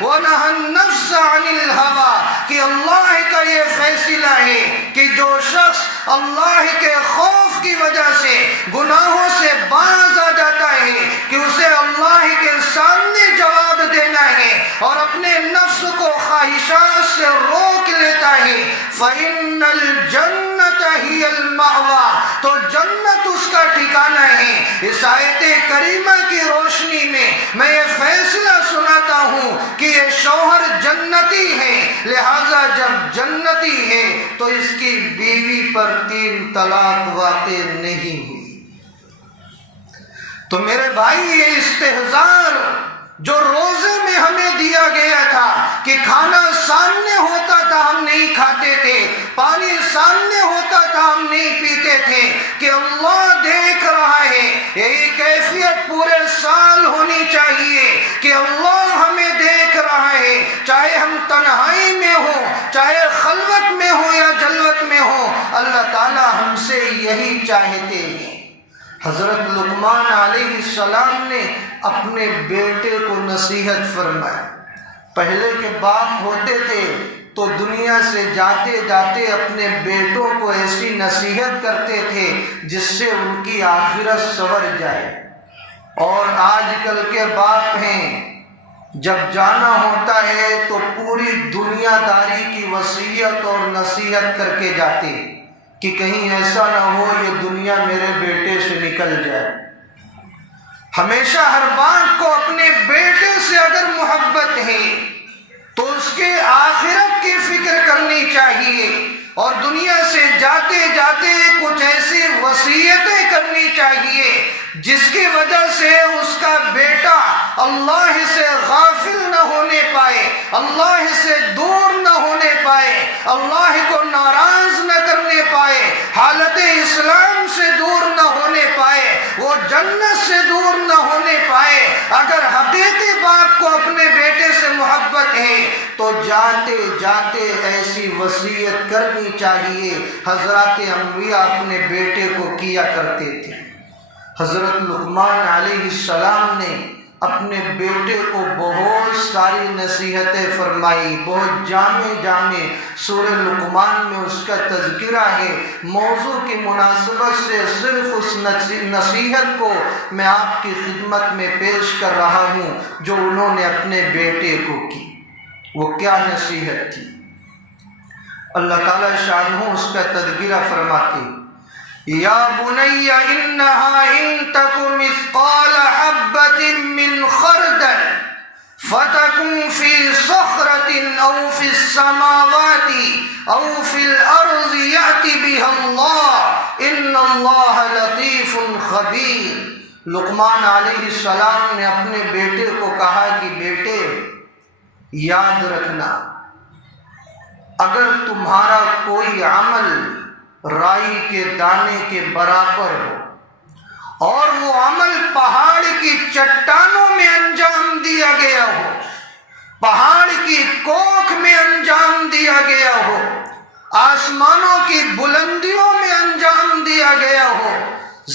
وَنَهَى النَّفْسَ عَنِ الْهَوَىٰ، کہ اللہ کا یہ فیصلہ ہے کہ جو شخص اللہ کے خوف کی وجہ سے گناہوں سے باز آ جاتا ہے کہ اسے اللہ کے سامنے جواب دینا ہے اور اپنے نفس کو خواہشات سے روک لیتا ہے، فَإِنَّ الْجَنَّةَ هِيَ الْمَأْوَىٰ، تو جنت اس کا ٹھکانہ ہے۔ اس آیت کریمہ کی روشنی میں میں یہ فیصلہ سناتا ہوں کہ یہ شوہر جنتی ہے، لہذا جب جنتی ہے تو اس کی بیوی پر 3 طلاق واقع نہیں ہوئی۔ تو میرے بھائی یہ استحضار جو روزے میں ہمیں دیا گیا تھا کہ کھانا سامنے ہوتا تھا ہم نہیں کھاتے تھے، پانی سامنے ہوتا تھا ہم نہیں پیتے تھے، کہ اللہ دیکھ رہا ہے، یہی کیفیت پورے سال ہونی چاہیے کہ اللہ ہمیں دیکھ رہا ہے، چاہے ہم تنہائی میں ہوں، چاہے خلوت میں ہوں یا جلوت میں ہوں، اللہ تعالی ہم سے یہی چاہتے ہیں۔ حضرت لقمان علیہ السلام نے اپنے بیٹے کو نصیحت فرمائی۔ پہلے کے باپ ہوتے تھے تو دنیا سے جاتے جاتے اپنے بیٹوں کو ایسی نصیحت کرتے تھے جس سے ان کی آخرت سنور جائے، اور آج کل کے باپ ہیں جب جانا ہوتا ہے تو پوری دنیا داری کی وصیت اور نصیحت کر کے جاتے کہ کہیں ایسا نہ ہو یہ دنیا میرے بیٹے سے نکل جائے۔ ہمیشہ ہر باپ کو اپنے بیٹے سے اگر محبت ہے تو اس کے آخرت کی فکر کرنی چاہیے، اور دنیا سے جاتے جاتے کچھ ایسی وصیتیں کرنی چاہیے جس کی وجہ سے اس کا بیٹا اللہ سے غافل نہ ہونے پائے، اللہ سے دور نہ ہونے پائے، اللہ کو ناراض نہ کرنے پائے، حالت اسلام سے دور نہ ہونے پائے، وہ جنت سے دور نہ ہونے پائے۔ اگر حقیقی باپ کو اپنے بیٹے سے محبت ہے تو جاتے جاتے ایسی وصیت کرنی چاہیے۔ حضرات انبیاء اپنے بیٹے کو کیا کرتے تھے۔ حضرت لقمان علیہ السلام نے اپنے بیٹے کو بہت ساری نصیحتیں فرمائی، بہت جامع سورہ لقمان میں اس کا تذکرہ ہے۔ موضوع کی مناسبت سے صرف اس نصیحت کو میں آپ کی خدمت میں پیش کر رہا ہوں جو انہوں نے اپنے بیٹے کو کی۔ وہ کیا نصیحت تھی؟ اللہ تعالیٰ شانہ اس کا تذکرہ فرماتے، یا بنی انہا ان تک مثقال حبۃ من خردل فتکن فی صخرۃ او فی السماوات او فی الارض یأتی بها اللہ ان اللہ لطیف خبیر۔ لقمان علیہ السلام نے اپنے بیٹے کو کہا کہ بیٹے یاد رکھنا، اگر تمہارا کوئی عمل رائی کے دانے کے برابر ہو اور وہ عمل پہاڑ کی چٹانوں میں انجام دیا گیا ہو، پہاڑ کی کوکھ میں انجام دیا گیا ہو، آسمانوں کی بلندیوں میں انجام دیا گیا ہو،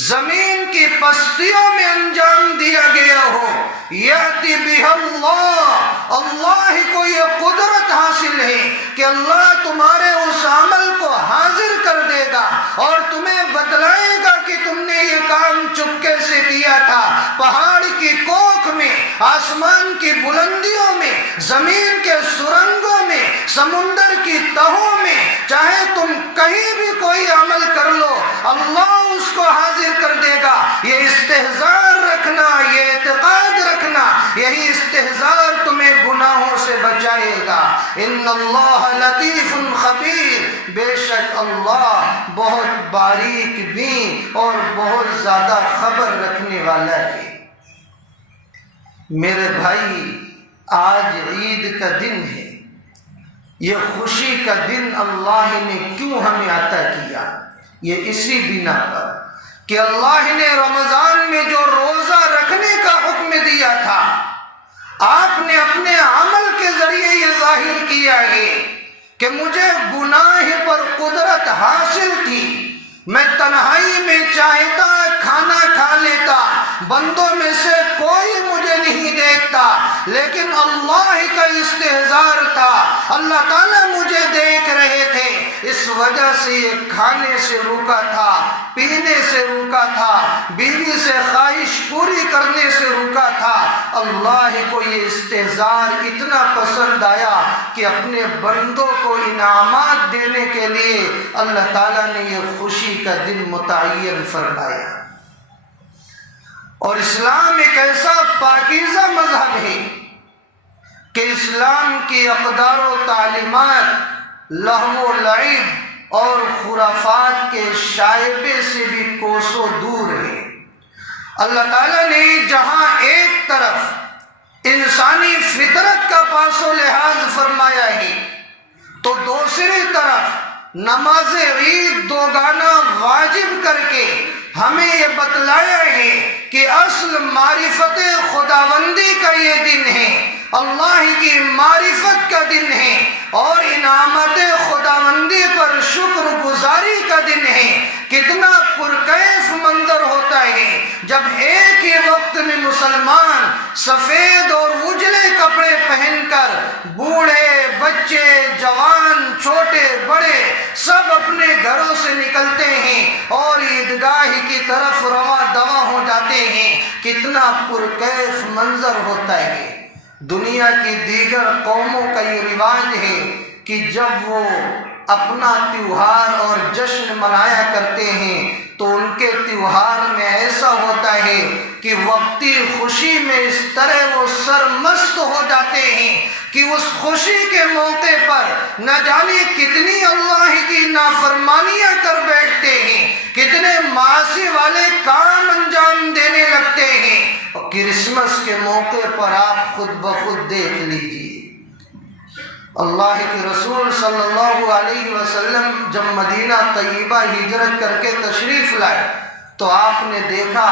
زمین کی پستیوں میں انجام دیا گیا ہو، یأتی بہ اللہ، اللہ کو یہ قدرت حاصل ہے کہ اللہ تمہارے اس عمل کو حاضر کر دے گا اور تمہیں بتلائے گا کہ تم نے یہ کام چپکے سے کیا تھا۔ پہاڑ کی کوکھ میں، آسمان کی بلندیوں میں، زمین کے سرنگوں میں، سمندر کی تہوں میں، چاہے تم کہیں بھی کوئی عمل کر لو، اللہ اس کو حاضر کر دے گا۔ یہ استحضار رکھنا، یہ اعتقاد رکھنا، یہی استحضار تمہیں گناہوں سے بچائے گا۔ ان اللہ لطیف خبیر، بے شک اللہ بہت باریک بین اور بہت زیادہ خبر رکھنے والا ہے۔ میرے بھائی، آج عید کا دن ہے، یہ خوشی کا دن اللہ نے کیوں ہمیں عطا کیا؟ یہ اسی بنا پر کہ اللہ نے رمضان میں جو روزہ رکھنے کا حکم دیا تھا، آپ نے اپنے عمل کے ذریعے یہ ظاہر کیا ہے کہ مجھے گناہ پر قدرت حاصل تھی، میں تنہائی میں چاہتا کھانا کھا لیتا، بندوں میں سے کوئی مجھے نہیں دیکھتا، لیکن اللہ کا استحضار تھا، اللہ تعالیٰ مجھے دیکھ رہے تھے، اس وجہ سے یہ کھانے سے روکا تھا، پینے سے روکا تھا، بیوی سے خواہش پوری کرنے سے روکا تھا۔ اللہ کو یہ استحضار اتنا پسند آیا کہ اپنے بندوں کو انعامات دینے کے لیے اللہ تعالیٰ نے یہ خوشی کا دن متعین فرمایا۔ اور اسلام ایک ایسا پاکیزہ مذہب ہے کہ اسلام کی اقدار و تعلیمات لہو و لعب اور خرافات کے شائبے سے بھی کوسوں دور ہے۔ اللہ تعالیٰ نے جہاں ایک طرف انسانی فطرت کا پاس و لحاظ فرمایا ہے تو دوسری طرف نماز عید دوگانہ واجب کر کے ہمیں یہ بتلایا ہے کہ اصل معرفت خداوندی کا یہ دن ہے، اللہ کی معرفت کا دن ہے اور انعامات خداوندی پر شکر گزاری کا دن ہے۔ کتنا پرکیف منظر ہوتا ہے جب ایک ہی وقت میں مسلمان سفید اور اجلے کپڑے پہن کر بوڑھے، بچے، جوان، چھوٹے بڑے سب اپنے گھروں سے نکلتے ہیں اور عیدگاہ کی طرف رواں دواں ہو جاتے ہیں۔ کتنا پرکیف منظر ہوتا ہے۔ دنیا کی دیگر قوموں کا یہ رواج ہے کہ جب وہ اپنا تیوہار اور جشن منایا کرتے ہیں تو ان کے تیوہار میں ایسا ہوتا ہے کہ وقتی خوشی میں اس طرح وہ سرمست ہو جاتے ہیں کہ اس خوشی کے موقع پر نہ جانے کتنی اللہ کی نافرمانیاں کر بیٹھتے ہیں، کتنے معاصی والے کام انجام دینے لگتے ہیں۔ اور کرسمس کے موقع پر آپ خود بخود دیکھ لیجیے، اللہ کے رسول صلی اللہ علیہ وسلم جب مدینہ طیبہ ہجرت کر کے تشریف لائے تو آپ نے دیکھا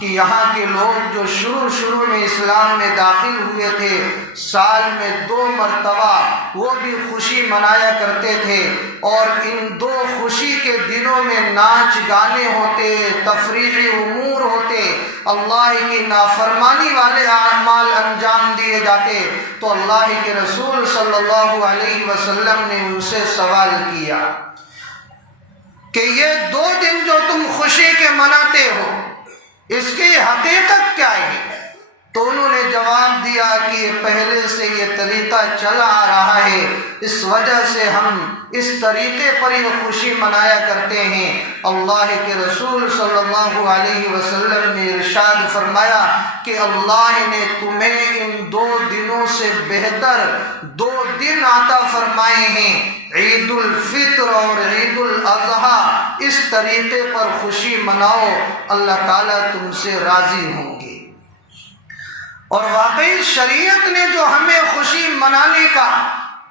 کہ یہاں کے لوگ جو شروع میں اسلام میں داخل ہوئے تھے، سال میں 2 مرتبہ وہ بھی خوشی منایا کرتے تھے، اور ان 2 خوشی کے دنوں میں ناچ گانے ہوتے، تفریحی امور ہوتے، اللہ کی نافرمانی والے اعمال انجام دیے جاتے۔ تو اللہ کے رسول صلی اللہ علیہ وسلم نے ان سے سوال کیا کہ یہ 2 دن جو تم خوشی کے مناتے ہو، اس کی حقیقت کیا ہے؟ تو انہوں نے جواب دیا کہ یہ پہلے سے یہ طریقہ چلا آ رہا ہے، اس وجہ سے ہم اس طریقے پر یہ خوشی منایا کرتے ہیں۔ اللہ کے رسول صلی اللہ علیہ وسلم نے ارشاد فرمایا کہ اللہ نے تمہیں ان 2 دنوں سے بہتر 2 دن عطا فرمائے ہیں، عید الفطر اور عید الاضحیٰ۔ اس طریقے پر خوشی مناؤ، اللہ تعالیٰ تم سے راضی ہوں گے۔ اور واقعی شریعت نے جو ہمیں خوشی منانے کا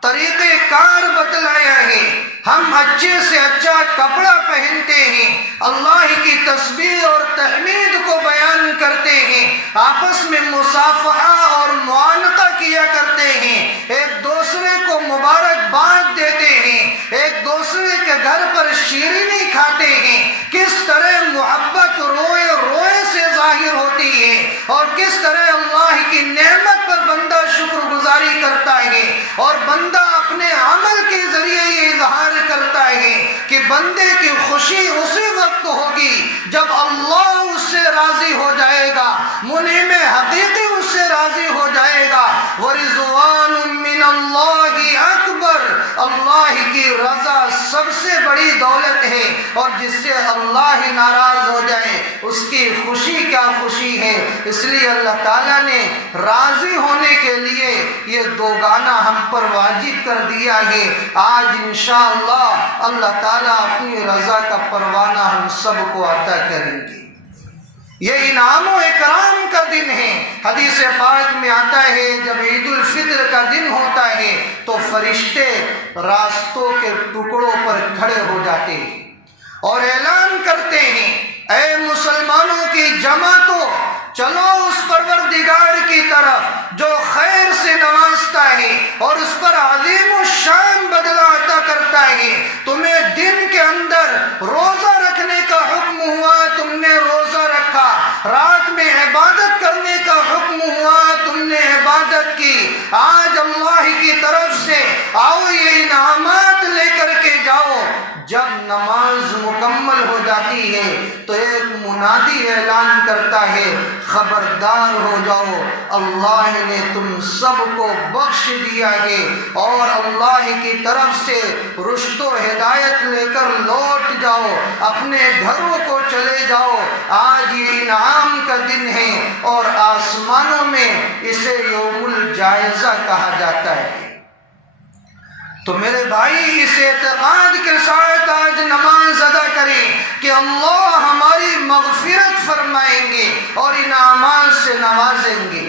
طریقہ کار بتلایا ہے، ہم اچھے سے اچھا کپڑا پہنتے ہیں، اللہ کی تسبیح اور تحمید کو بیان کرتے ہیں، آپس میں مصافحہ اور معانقہ کیا کرتے ہیں، ایک دوسرے کو مبارکباد دیتے ہیں، ایک دوسرے کے گھر پر شیرینی کھاتے ہیں۔ کس طرح محبت روئے روئے سے ظاہر ہوتی ہے، اور کس طرح اللہ کی نعمت پر بندہ شکر گزاری کرتا ہے، اور بندہ اپنے عمل کے ذریعے یہ اظہار کرتا ہے کہ بندے کی خوشی اسی وقت ہوگی جب اللہ اس سے راضی ہو جائے گا، منعم حقیقی اس سے راضی ہو جائے گا۔ وَرِضْوَانٌ مِّنَ اللَّهِ اکبر، اللہ کی رضا سب سے بڑی دولت ہے، اور جس سے اللہ ناراض ہو جائے اس کی خوشی کیا خوشی ہے۔ اس لیے اللہ تعالیٰ نے راضی ہونے کے لیے یہ 2 گانا ہم پر واجب کر دیا ہے۔ آج انشاءاللہ اللہ تعالیٰ اپنی رضا کا پروانہ ہم سب کو عطا کریں گے۔ یہ انعام و اکرام کا دن ہے۔ حدیث پاک میں آتا ہے جب عید الفطر کا دن ہوتا ہے تو فرشتے راستوں کے ٹکڑوں پر کھڑے ہو جاتے ہیں اور اعلان کرتے ہیں، اے مسلمانوں کی جماعتوں، چلو اس پروردگار کی طرف جو خیر سے نوازتا ہے اور اس پر عظیم الشان بدلہ عطا کرتا ہے۔ تمہیں دن کے اندر روزہ رکھنے کا حکم ہوا، تم نے روزہ رکھا، رات میں عبادت کرنے کا حکم ہوا، تم نے عبادت کی۔ آج اللہ کی طرف سے آؤ یہ انعامات لے کر کے جاؤ۔ جب نماز مکمل ہو جاتی ہے تو ایک منادی اعلان کرتا ہے، خبردار ہو جاؤ، اللہ نے تم سب کو بخش دیا ہے، اور اللہ کی طرف سے رشد و ہدایت لے کر لوٹ جاؤ، اپنے گھروں کو چلے جاؤ۔ آج یہ انعام کا دن ہے اور آسمانوں میں اسے یوم الجائزہ کہا جاتا ہے۔ تو میرے بھائی اس اعتقاد کے ساتھ آج نماز ادا کریں کہ اللہ ہماری مغفرت فرمائیں گے اور انعامات سے نوازیں گے۔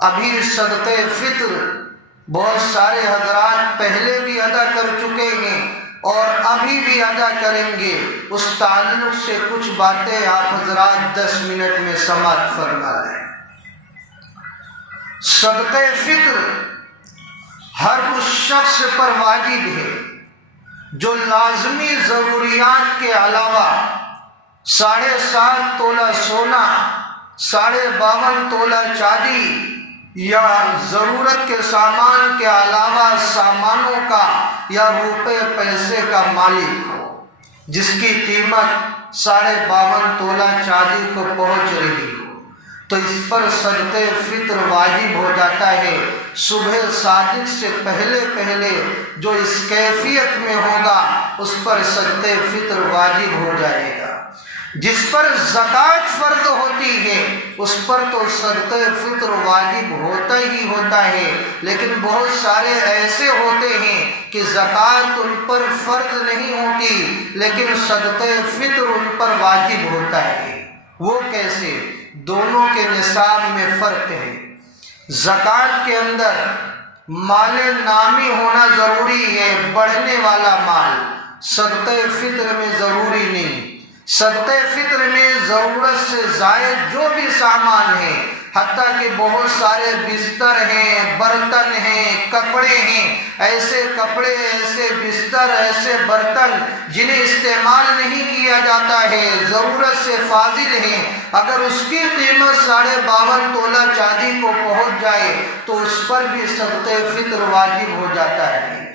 ابھی صدقہ فطر بہت سارے حضرات پہلے بھی ادا کر چکے ہیں اور ابھی بھی ادا کریں گے، اس تعلق سے کچھ باتیں آپ حضرات 10 منٹ میں سماعت فرما لیں۔ صدقہ فطر ہر اس شخص پر واجب ہے جو لازمی ضروریات کے علاوہ 7.5 تولہ سونا، 52.5 تولہ چاندی یا ضرورت کے سامان کے علاوہ سامانوں کا یا روپے پیسے کا مالک ہو، جس کی قیمت 52.5 تولہ چاندی کو پہنچ رہی ہو، تو اس پر صدقہ فطر واجب ہو جاتا ہے۔ صبح صادق سے پہلے جو اس کیفیت میں ہوگا اس پر صدقہ فطر واجب ہو جائے گا۔ جس پر زکوٰۃ فرض ہوتی ہے اس پر تو صدقہ فطر واجب ہوتا ہی ہوتا ہے، لیکن بہت سارے ایسے ہوتے ہیں کہ زکوٰۃ ان پر فرض نہیں ہوتی لیکن صدقہ فطر ان پر واجب ہوتا ہے۔ وہ کیسے؟ دونوں کے نصاب میں فرق ہے۔ زکوٰۃ کے اندر مال نامی ہونا ضروری ہے، بڑھنے والا مال، صدقہ فطر میں ضروری نہیں۔ صدقہ فطر میں ضرورت سے زائد جو بھی سامان ہے، حتیٰ کہ بہت سارے بستر ہیں، برتن ہیں، کپڑے ہیں، ایسے کپڑے، ایسے بستر، ایسے برتن جنہیں استعمال نہیں کیا جاتا ہے، ضرورت سے فاضل ہیں، اگر اس کی قیمت 52.5 تولہ چاندی کو پہنچ جائے تو اس پر بھی صدقہ فطر واجب ہو جاتا ہے۔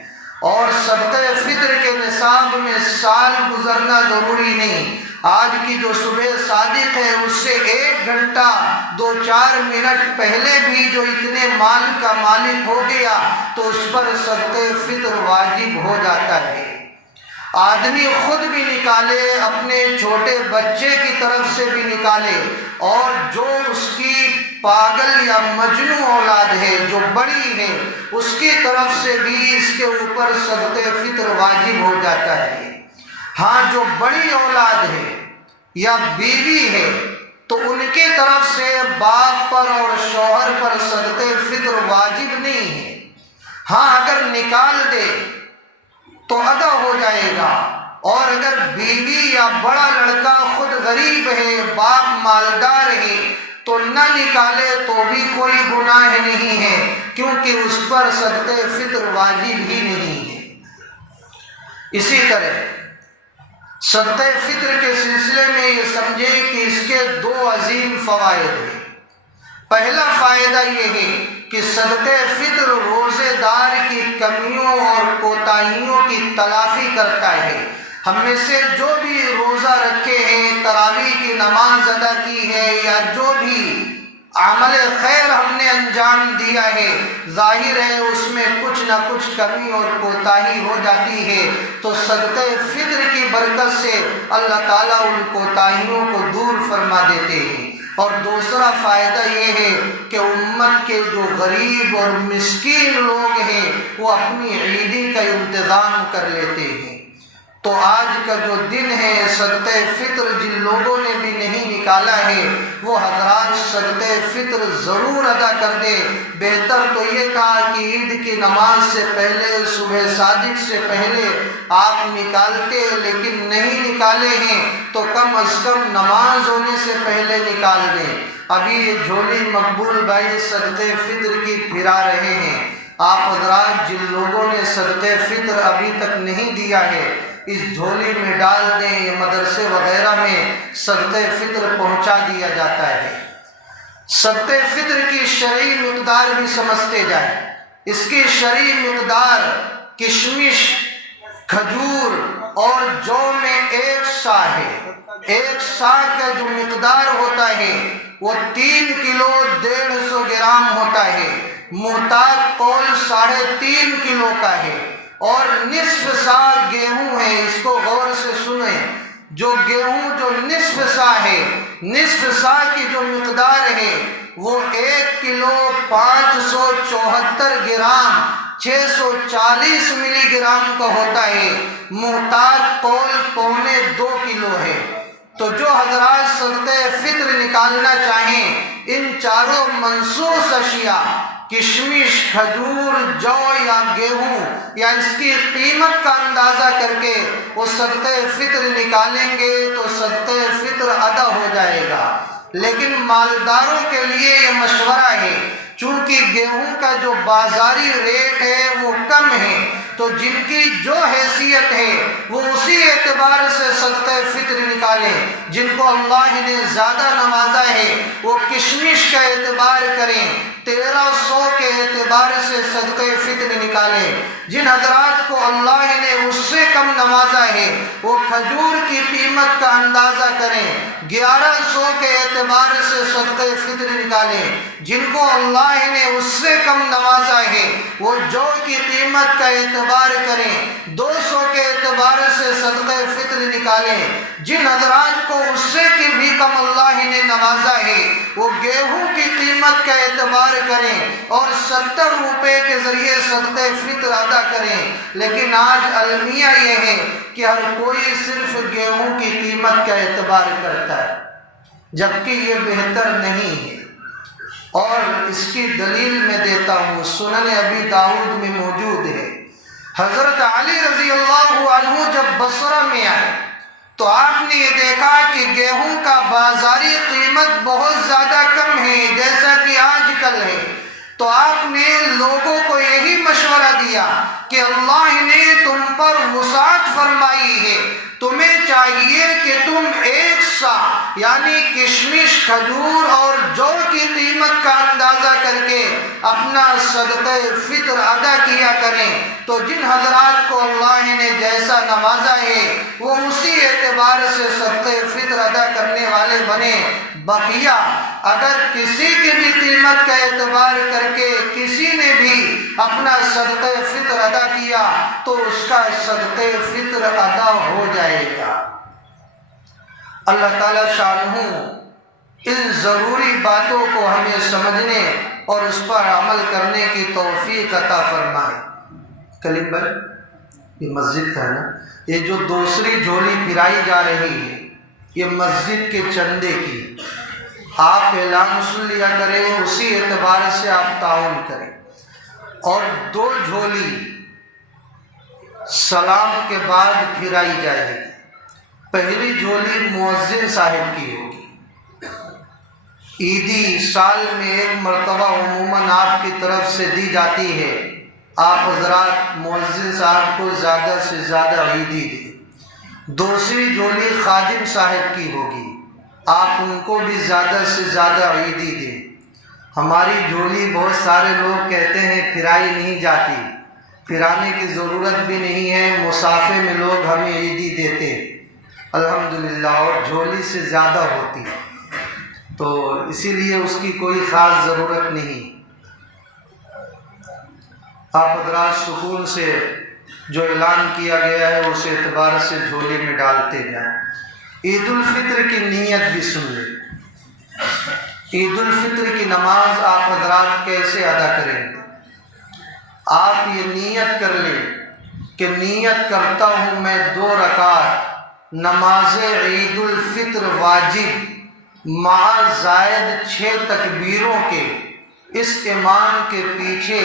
اور صدقہ فطر کے نصاب میں سال گزرنا ضروری نہیں، آج کی جو صبح صادق ہے اس سے 1 گھنٹہ 2-4 منٹ پہلے بھی جو اتنے مال کا مالک ہو گیا تو اس پر صدقہ فطر واجب ہو جاتا ہے۔ آدمی خود بھی نکالے، اپنے چھوٹے بچے کی طرف سے بھی نکالے، اور جو اس کی پاگل یا مجنون اولاد ہے جو بڑی ہے اس کی طرف سے بھی اس کے اوپر صدقہ فطر واجب ہو جاتا ہے۔ ہاں، جو بڑی اولاد ہے یا بیوی ہے تو ان کی طرف سے باپ پر اور شوہر پر صدقہ فطر واجب نہیں ہے۔ ہاں، اگر نکال دے تو ادا ہو جائے گا، اور اگر بیوی یا بڑا لڑکا خود غریب ہے، باپ مالدار ہے تو نہ نکالے تو بھی کوئی گناہ نہیں ہے، کیونکہ اس پر صدقہ فطر واجب ہی نہیں ہے۔ اسی طرح صدقہ فطر کے سلسلے میں یہ سمجھیں کہ اس کے 2 عظیم فوائد ہیں۔ پہلا فائدہ یہ ہے کہ صدقہ فطر روزے دار کی کمیوں اور کوتاہیوں کی تلافی کرتا ہے۔ ہم میں سے جو بھی روزہ رکھے ہیں، تراویح کی نماز ادا کی ہے، یا جو بھی عمل خیر ہم نے انجام دیا ہے، ظاہر ہے اس میں کچھ نہ کچھ کمی اور کوتاہی ہو جاتی ہے، تو صدقہ فطر کی برکت سے اللہ تعالیٰ ان کوتاہیوں کو دور فرما دیتے ہیں۔ اور دوسرا فائدہ یہ ہے کہ امت کے جو غریب اور مسکین لوگ ہیں وہ اپنی عیدی کا انتظام کر لیتے ہیں۔ تو آج کا جو دن ہے صدقہ فطر جن لوگوں نے بھی نہیں نکالا ہے وہ حضرات صدقہ فطر ضرور ادا کر دیں۔ بہتر تو یہ کہا کہ عید کی نماز سے پہلے، صبح صادق سے پہلے آپ نکالتے، لیکن نہیں نکالے ہیں تو کم از کم نماز ہونے سے پہلے نکال دیں۔ ابھی یہ جھولی مقبول بھائی صدقہ فطر کی پھرا رہے ہیں، آپ حضرات جن لوگوں نے صدقہ فطر ابھی تک نہیں دیا ہے اس جھولی میں ڈال دیں، یہ مدرسے وغیرہ میں صدقہ فطر پہنچا دیا جاتا ہے۔ صدقہ فطر کی شرعی مقدار بھی سمجھتے جائیں۔ اس کی شرعی مقدار کشمش، کھجور اور جو میں 1 سا ہے۔ 1 سا کا جو مقدار ہوتا ہے وہ 3 کلو 150 گرام ہوتا ہے۔ محتاط قول 3.5 کلو کا ہے، اور نصف سا گیہوں ہے۔ اس کو غور سے سنیں، جو گیہوں جو نصف سا ہے، نصف سا کی جو مقدار ہے وہ 1 کلو 574 گرام 640 ملی گرام کا ہوتا ہے۔ محتاط قول 1.25 کلو ہے۔ تو جو حضرات صدقہ فطر نکالنا چاہیں ان چاروں منصوص اشیاء کشمش، کھجور، جو یا گیہوں یا اس کی قیمت کا اندازہ کر کے وہ صدقہ فطر نکالیں گے تو صدقہ فطر ادا ہو جائے گا۔ لیکن مالداروں کے لیے یہ مشورہ ہے، چونکہ گیہوں کا جو بازاری ریٹ ہے وہ کم ہے، تو جن کی جو حیثیت ہے وہ اسی اعتبار سے صدقہ فطر نکالیں۔ جن کو اللہ نے زیادہ نوازا ہے وہ کشمش کا اعتبار کریں، 1300 کے اعتبار سے صدقہ فطر نکالیں۔ جن حضرات کو اللہ نے اس سے کم نوازا ہے وہ کھجور کی قیمت کا اندازہ کریں، 1100 کے اعتبار سے صدقہ فطر نکالیں۔ جن کو اللہ نے اس سے کم نوازا ہے وہ جو کی قیمت کا اعتبار کریں، 200 کے اعتبار سے صدقہ فطر نکالیں۔ جن حضرات کو اس سے بھی کم اللہ نے نوازا ہے وہ گیہوں کی قیمت کا اعتبار کریں اور 70 روپے کے ذریعے صدقہ فطر ادا کریں۔ لیکن آج المیہ یہ ہے کہ ہر کوئی صرف گیہوں کی قیمت کا اعتبار کرتا ہے، جبکہ یہ بہتر نہیں ہے۔ اور اس کی دلیل میں دیتا ہوں، سنن ابی داؤد میں موجود ہے۔ حضرت علی رضی اللہ عنہ جب بصرہ میں آئے تو آپ نے یہ دیکھا کہ گیہوں کا بازاری قیمت بہت زیادہ کم ہے جیسا کہ آج کل ہے، تو آپ نے لوگوں کو یہی مشورہ دیا کہ اللہ نے تم پر وسعت فرمائی ہے، تمہیں چاہیے کہ تم ایک سا یعنی کشمش، کھجور اور جو کی قیمت کا اندازہ کر کے اپنا صدقہ فطر ادا کیا کریں۔ تو جن حضرات کو اللہ نے جیسا نوازا ہے وہ اسی اعتبار سے صدقہ فطر ادا کرنے والے بنے۔ بقیہ اگر کسی کی بھی قیمت کا اعتبار کر کے کسی نے بھی اپنا صدقہ فطر ادا کیا تو اس کا صدقہ فطر ادا ہو جائے گا۔ اللہ تعالیٰ شانہ ان ضروری باتوں کو ہمیں سمجھنے اور اس پر عمل کرنے کی توفیق عطا فرمائے۔ کلیم بھائی، یہ مسجد کا ہے نا، یہ جو دوسری جھولی پھرائی جا رہی ہے یہ مسجد کے چندے کی، آپ اعلان سن لیا کریں، اسی اعتبار سے آپ تعاون کریں۔ اور 2 جھولی سلام کے بعد پھرائی جائے گی۔ پہلی جھولی مؤذن صاحب کی ہوگی۔ عیدی سال میں 1 مرتبہ عموماً آپ کی طرف سے دی جاتی ہے، آپ حضرات مؤذن صاحب کو زیادہ سے زیادہ عیدی دیں۔ دوسری جھولی خادم صاحب کی ہوگی، آپ ان کو بھی زیادہ سے زیادہ عیدی دیں۔ ہماری جھولی بہت سارے لوگ کہتے ہیں پھرائی نہیں جاتی، پھرانے کی ضرورت بھی نہیں ہے، مسافے میں لوگ ہمیں عیدی دیتے الحمدللہ، اور جھولی سے زیادہ ہوتی، تو اسی لیے اس کی کوئی خاص ضرورت نہیں۔ آپ حضرات سکون سے جو اعلان کیا گیا ہے اس اعتبار سے جھولی میں ڈالتے جائیں۔ عید الفطر کی نیت بھی سن لیں۔ عید الفطر کی نماز آپ حضرات کیسے ادا کریں گے؟ آپ یہ نیت کر لیں کہ نیت کرتا ہوں میں 2 رکعت نماز عید الفطر واجب مع زائد 6 تکبیروں کے اس امام کے پیچھے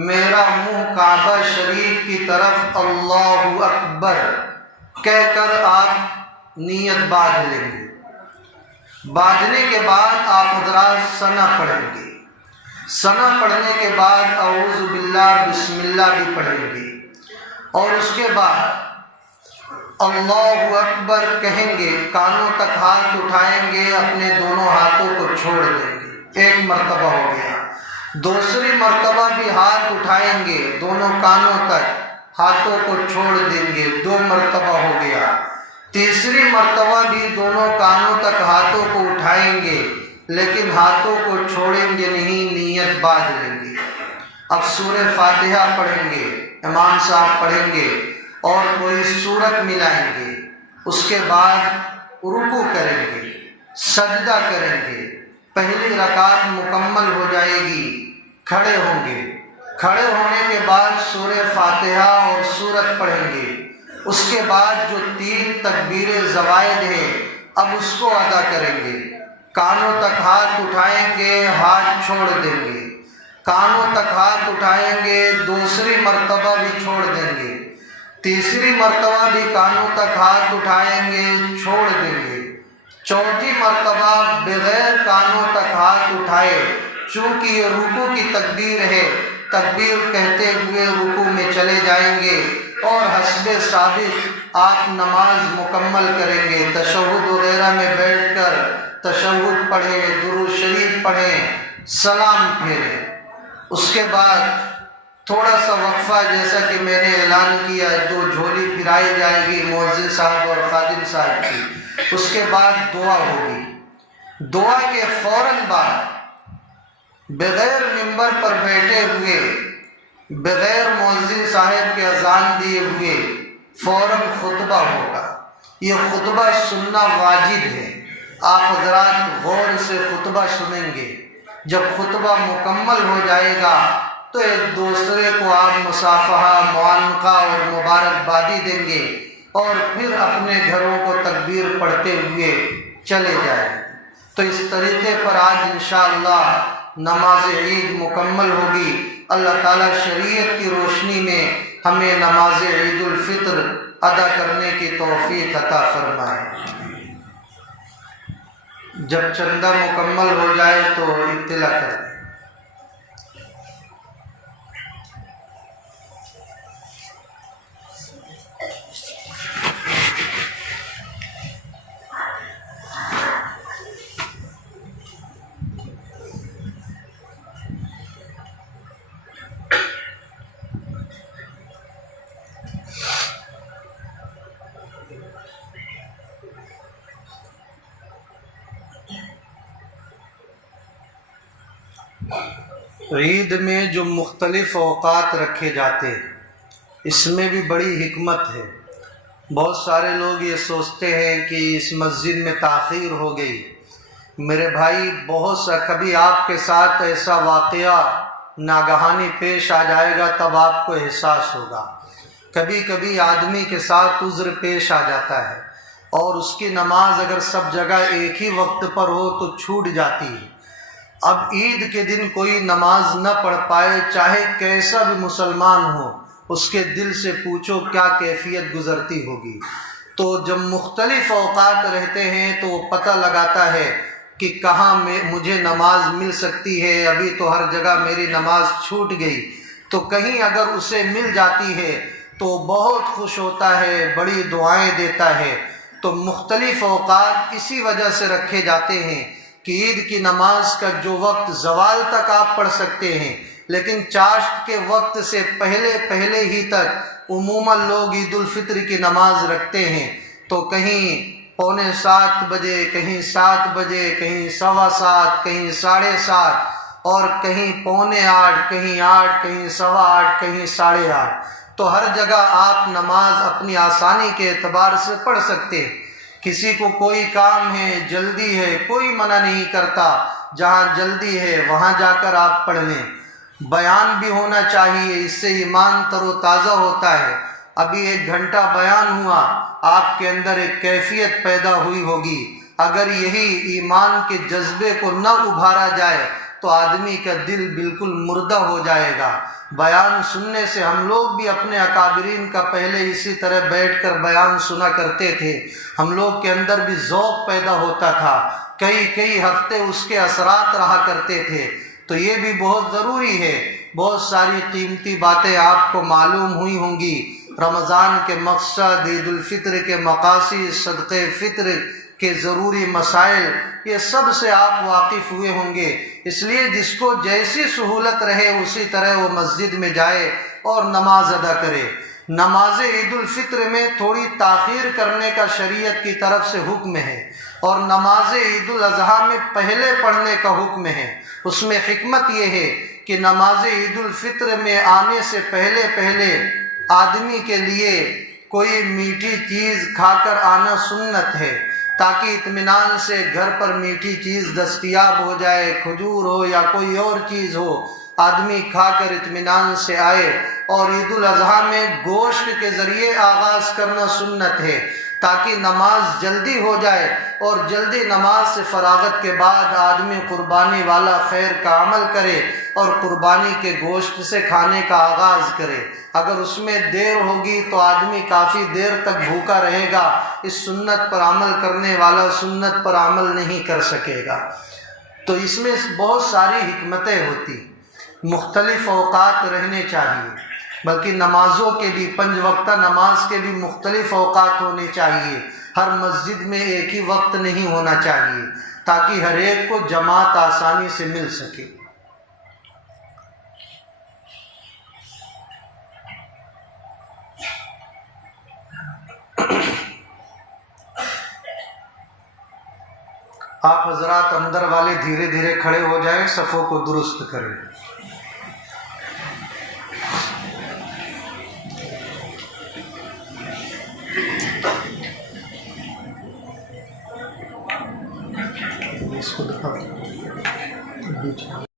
میرا منہ کعبہ شریف کی طرف اللہ اکبر کہہ کر آپ نیت باندھ لیں گے۔ باندھنے کے بعد آپ حضرات ثنا پڑھیں گے۔ ثنا پڑھنے کے بعد اعوذ باللہ بسم اللہ بھی پڑھیں گے، اور اس کے بعد اللہ اکبر کہیں گے، کانوں تک ہاتھ اٹھائیں گے، اپنے دونوں ہاتھوں کو چھوڑ دیں گے، 1 مرتبہ ہو گیا۔ دوسری مرتبہ بھی ہاتھ اٹھائیں گے، دونوں کانوں تک ہاتھوں کو چھوڑ دیں گے، 2 مرتبہ ہو گیا۔ تیسری مرتبہ بھی دونوں کانوں تک ہاتھوں کو اٹھائیں گے لیکن ہاتھوں کو چھوڑیں گے نہیں، نیت باندھ لیں گے۔ اب سورہ فاتحہ پڑھیں گے، امام صاحب پڑھیں گے اور کوئی سورت ملائیں گے، اس کے بعد رکوع کریں گے، سجدہ کریں گے، پہلی رکعت مکمل ہو جائے گی، کھڑے ہوں گے، کھڑے ہونے کے بعد سورہ فاتحہ اور سورت پڑھیں گے، اس کے بعد جو 3 تکبیر زوائد ہیں اب اس کو ادا کریں گے، کانوں تک ہاتھ اٹھائیں گے، ہاتھ چھوڑ دیں گے، کانوں تک ہاتھ اٹھائیں گے، دوسری مرتبہ بھی چھوڑ دیں گے، تیسری مرتبہ بھی کانوں تک ہاتھ اٹھائیں گے، چھوڑ دیں گے، چوتھی مرتبہ بغیر کانوں تک ہاتھ اٹھائے، چونکہ یہ رکوع کی تکبیر ہے، تکبیر کہتے ہوئے رکوع میں چلے جائیں گے اور حسب ثابت آپ نماز مکمل کریں گے۔ تشہد وغیرہ میں بیٹھ کر تشہد پڑھیں، درود شریف پڑھیں، سلام پھیریں، اس کے بعد تھوڑا سا وقفہ جیسا کہ میں نے اعلان کیا، 2 جھولی پھرائی جائے گی مؤذن صاحب اور خادم صاحب کی، اس کے بعد دعا ہوگی۔ دعا کے فوراً بعد بغیر ممبر پر بیٹھے ہوئے، بغیر مؤذن صاحب کے اذان دیے ہوئے فوراً خطبہ ہوگا۔ یہ خطبہ سننا واجب ہے، آپ حضرات غور سے خطبہ سنیں گے۔ جب خطبہ مکمل ہو جائے گا تو ایک دوسرے کو آپ مصافحہ، معانقہ اور مبارکبادی دیں گے اور پھر اپنے گھروں کو تکبیر پڑھتے ہوئے چلے جائیں۔ تو اس طریقے پر آج انشاءاللہ نماز عید مکمل ہوگی۔ اللہ تعالیٰ شریعت کی روشنی میں ہمیں نماز عید الفطر ادا کرنے کی توفیق عطا فرمائے۔ جب چندہ مکمل ہو جائے تو اطلاع کر دیں۔ عید میں جو مختلف اوقات رکھے جاتے ہیں اس میں بھی بڑی حکمت ہے۔ بہت سارے لوگ یہ سوچتے ہیں کہ اس مسجد میں تاخیر ہو گئی۔ میرے بھائی، بہت سا کبھی آپ کے ساتھ ایسا واقعہ ناگہانی پیش آ جائے گا تب آپ کو احساس ہوگا۔ کبھی کبھی آدمی کے ساتھ عذر پیش آ جاتا ہے اور اس کی نماز اگر سب جگہ ایک ہی وقت پر ہو تو چھوٹ جاتی ہے۔ اب عید کے دن کوئی نماز نہ پڑھ پائے، چاہے کیسا بھی مسلمان ہو، اس کے دل سے پوچھو کیا کیفیت گزرتی ہوگی۔ تو جب مختلف اوقات رہتے ہیں تو وہ پتہ لگاتا ہے کہ کہاں مجھے نماز مل سکتی ہے۔ ابھی تو ہر جگہ میری نماز چھوٹ گئی، تو کہیں اگر اسے مل جاتی ہے تو بہت خوش ہوتا ہے، بڑی دعائیں دیتا ہے۔ تو مختلف اوقات اسی وجہ سے رکھے جاتے ہیں کہ عید کی نماز کا جو وقت زوال تک آپ پڑھ سکتے ہیں، لیکن چاشت کے وقت سے پہلے ہی تک عموماً لوگ عید الفطر کی نماز رکھتے ہیں۔ تو کہیں 6:45 بجے، کہیں 7 بجے، کہیں 7:15، کہیں 7:30، اور کہیں 7:45، کہیں 8، کہیں 8:15، کہیں 8:30۔ تو ہر جگہ آپ نماز اپنی آسانی کے اعتبار سے پڑھ سکتے ہیں۔ کسی کو کوئی کام ہے، جلدی ہے، کوئی منع نہیں کرتا، جہاں جلدی ہے وہاں جا کر آپ پڑھ لیں۔ بیان بھی ہونا چاہیے، اس سے ایمان تر و تازہ ہوتا ہے۔ ابھی 1 گھنٹہ بیان ہوا، آپ کے اندر ایک کیفیت پیدا ہوئی ہوگی۔ اگر یہی ایمان کے جذبے کو نہ ابھارا جائے تو آدمی کا دل بالکل مردہ ہو جائے گا۔ بیان سننے سے ہم لوگ بھی اپنے اکابرین کا پہلے اسی طرح بیٹھ کر بیان سنا کرتے تھے۔ ہم لوگ کے اندر بھی ذوق پیدا ہوتا تھا، کئی ہفتے اس کے اثرات رہا کرتے تھے۔ تو یہ بھی بہت ضروری ہے۔ بہت ساری قیمتی باتیں آپ کو معلوم ہوئی ہوں گی۔ رمضان کے مقصد، عید الفطر کے مقاصد، صدقہ فطر کے ضروری مسائل، یہ سب سے آپ واقف ہوئے ہوں گے۔ اس لیے جس کو جیسی سہولت رہے اسی طرح وہ مسجد میں جائے اور نماز ادا کرے۔ نماز عید الفطر میں تھوڑی تاخیر کرنے کا شریعت کی طرف سے حکم ہے، اور نماز عید الاضحیٰ میں پہلے پڑھنے کا حکم ہے۔ اس میں حکمت یہ ہے کہ نماز عید الفطر میں آنے سے پہلے آدمی کے لیے کوئی میٹھی چیز کھا کر آنا سنت ہے، تاکہ اطمینان سے گھر پر میٹھی چیز دستیاب ہو جائے، کھجور ہو یا کوئی اور چیز ہو، آدمی کھا کر اطمینان سے آئے۔ اور عید الاضحیٰ میں گوشت کے ذریعے آغاز کرنا سنت ہے، تاکہ نماز جلدی ہو جائے، اور جلدی نماز سے فراغت کے بعد آدمی قربانی والا خیر کا عمل کرے اور قربانی کے گوشت سے کھانے کا آغاز کرے۔ اگر اس میں دیر ہوگی تو آدمی کافی دیر تک بھوکا رہے گا، اس سنت پر عمل کرنے والا سنت پر عمل نہیں کر سکے گا۔ تو اس میں بہت ساری حکمتیں ہوتی، مختلف اوقات رہنے چاہیے، بلکہ نمازوں کے بھی 5 وقتہ نماز کے بھی مختلف اوقات ہونے چاہیے۔ ہر مسجد میں ایک ہی وقت نہیں ہونا چاہیے، تاکہ ہر ایک کو جماعت آسانی سے مل سکے۔ آپ حضرات اندر والے دھیرے دھیرے کھڑے ہو جائیں، صفوں کو درست کریں۔ اس کو دکھا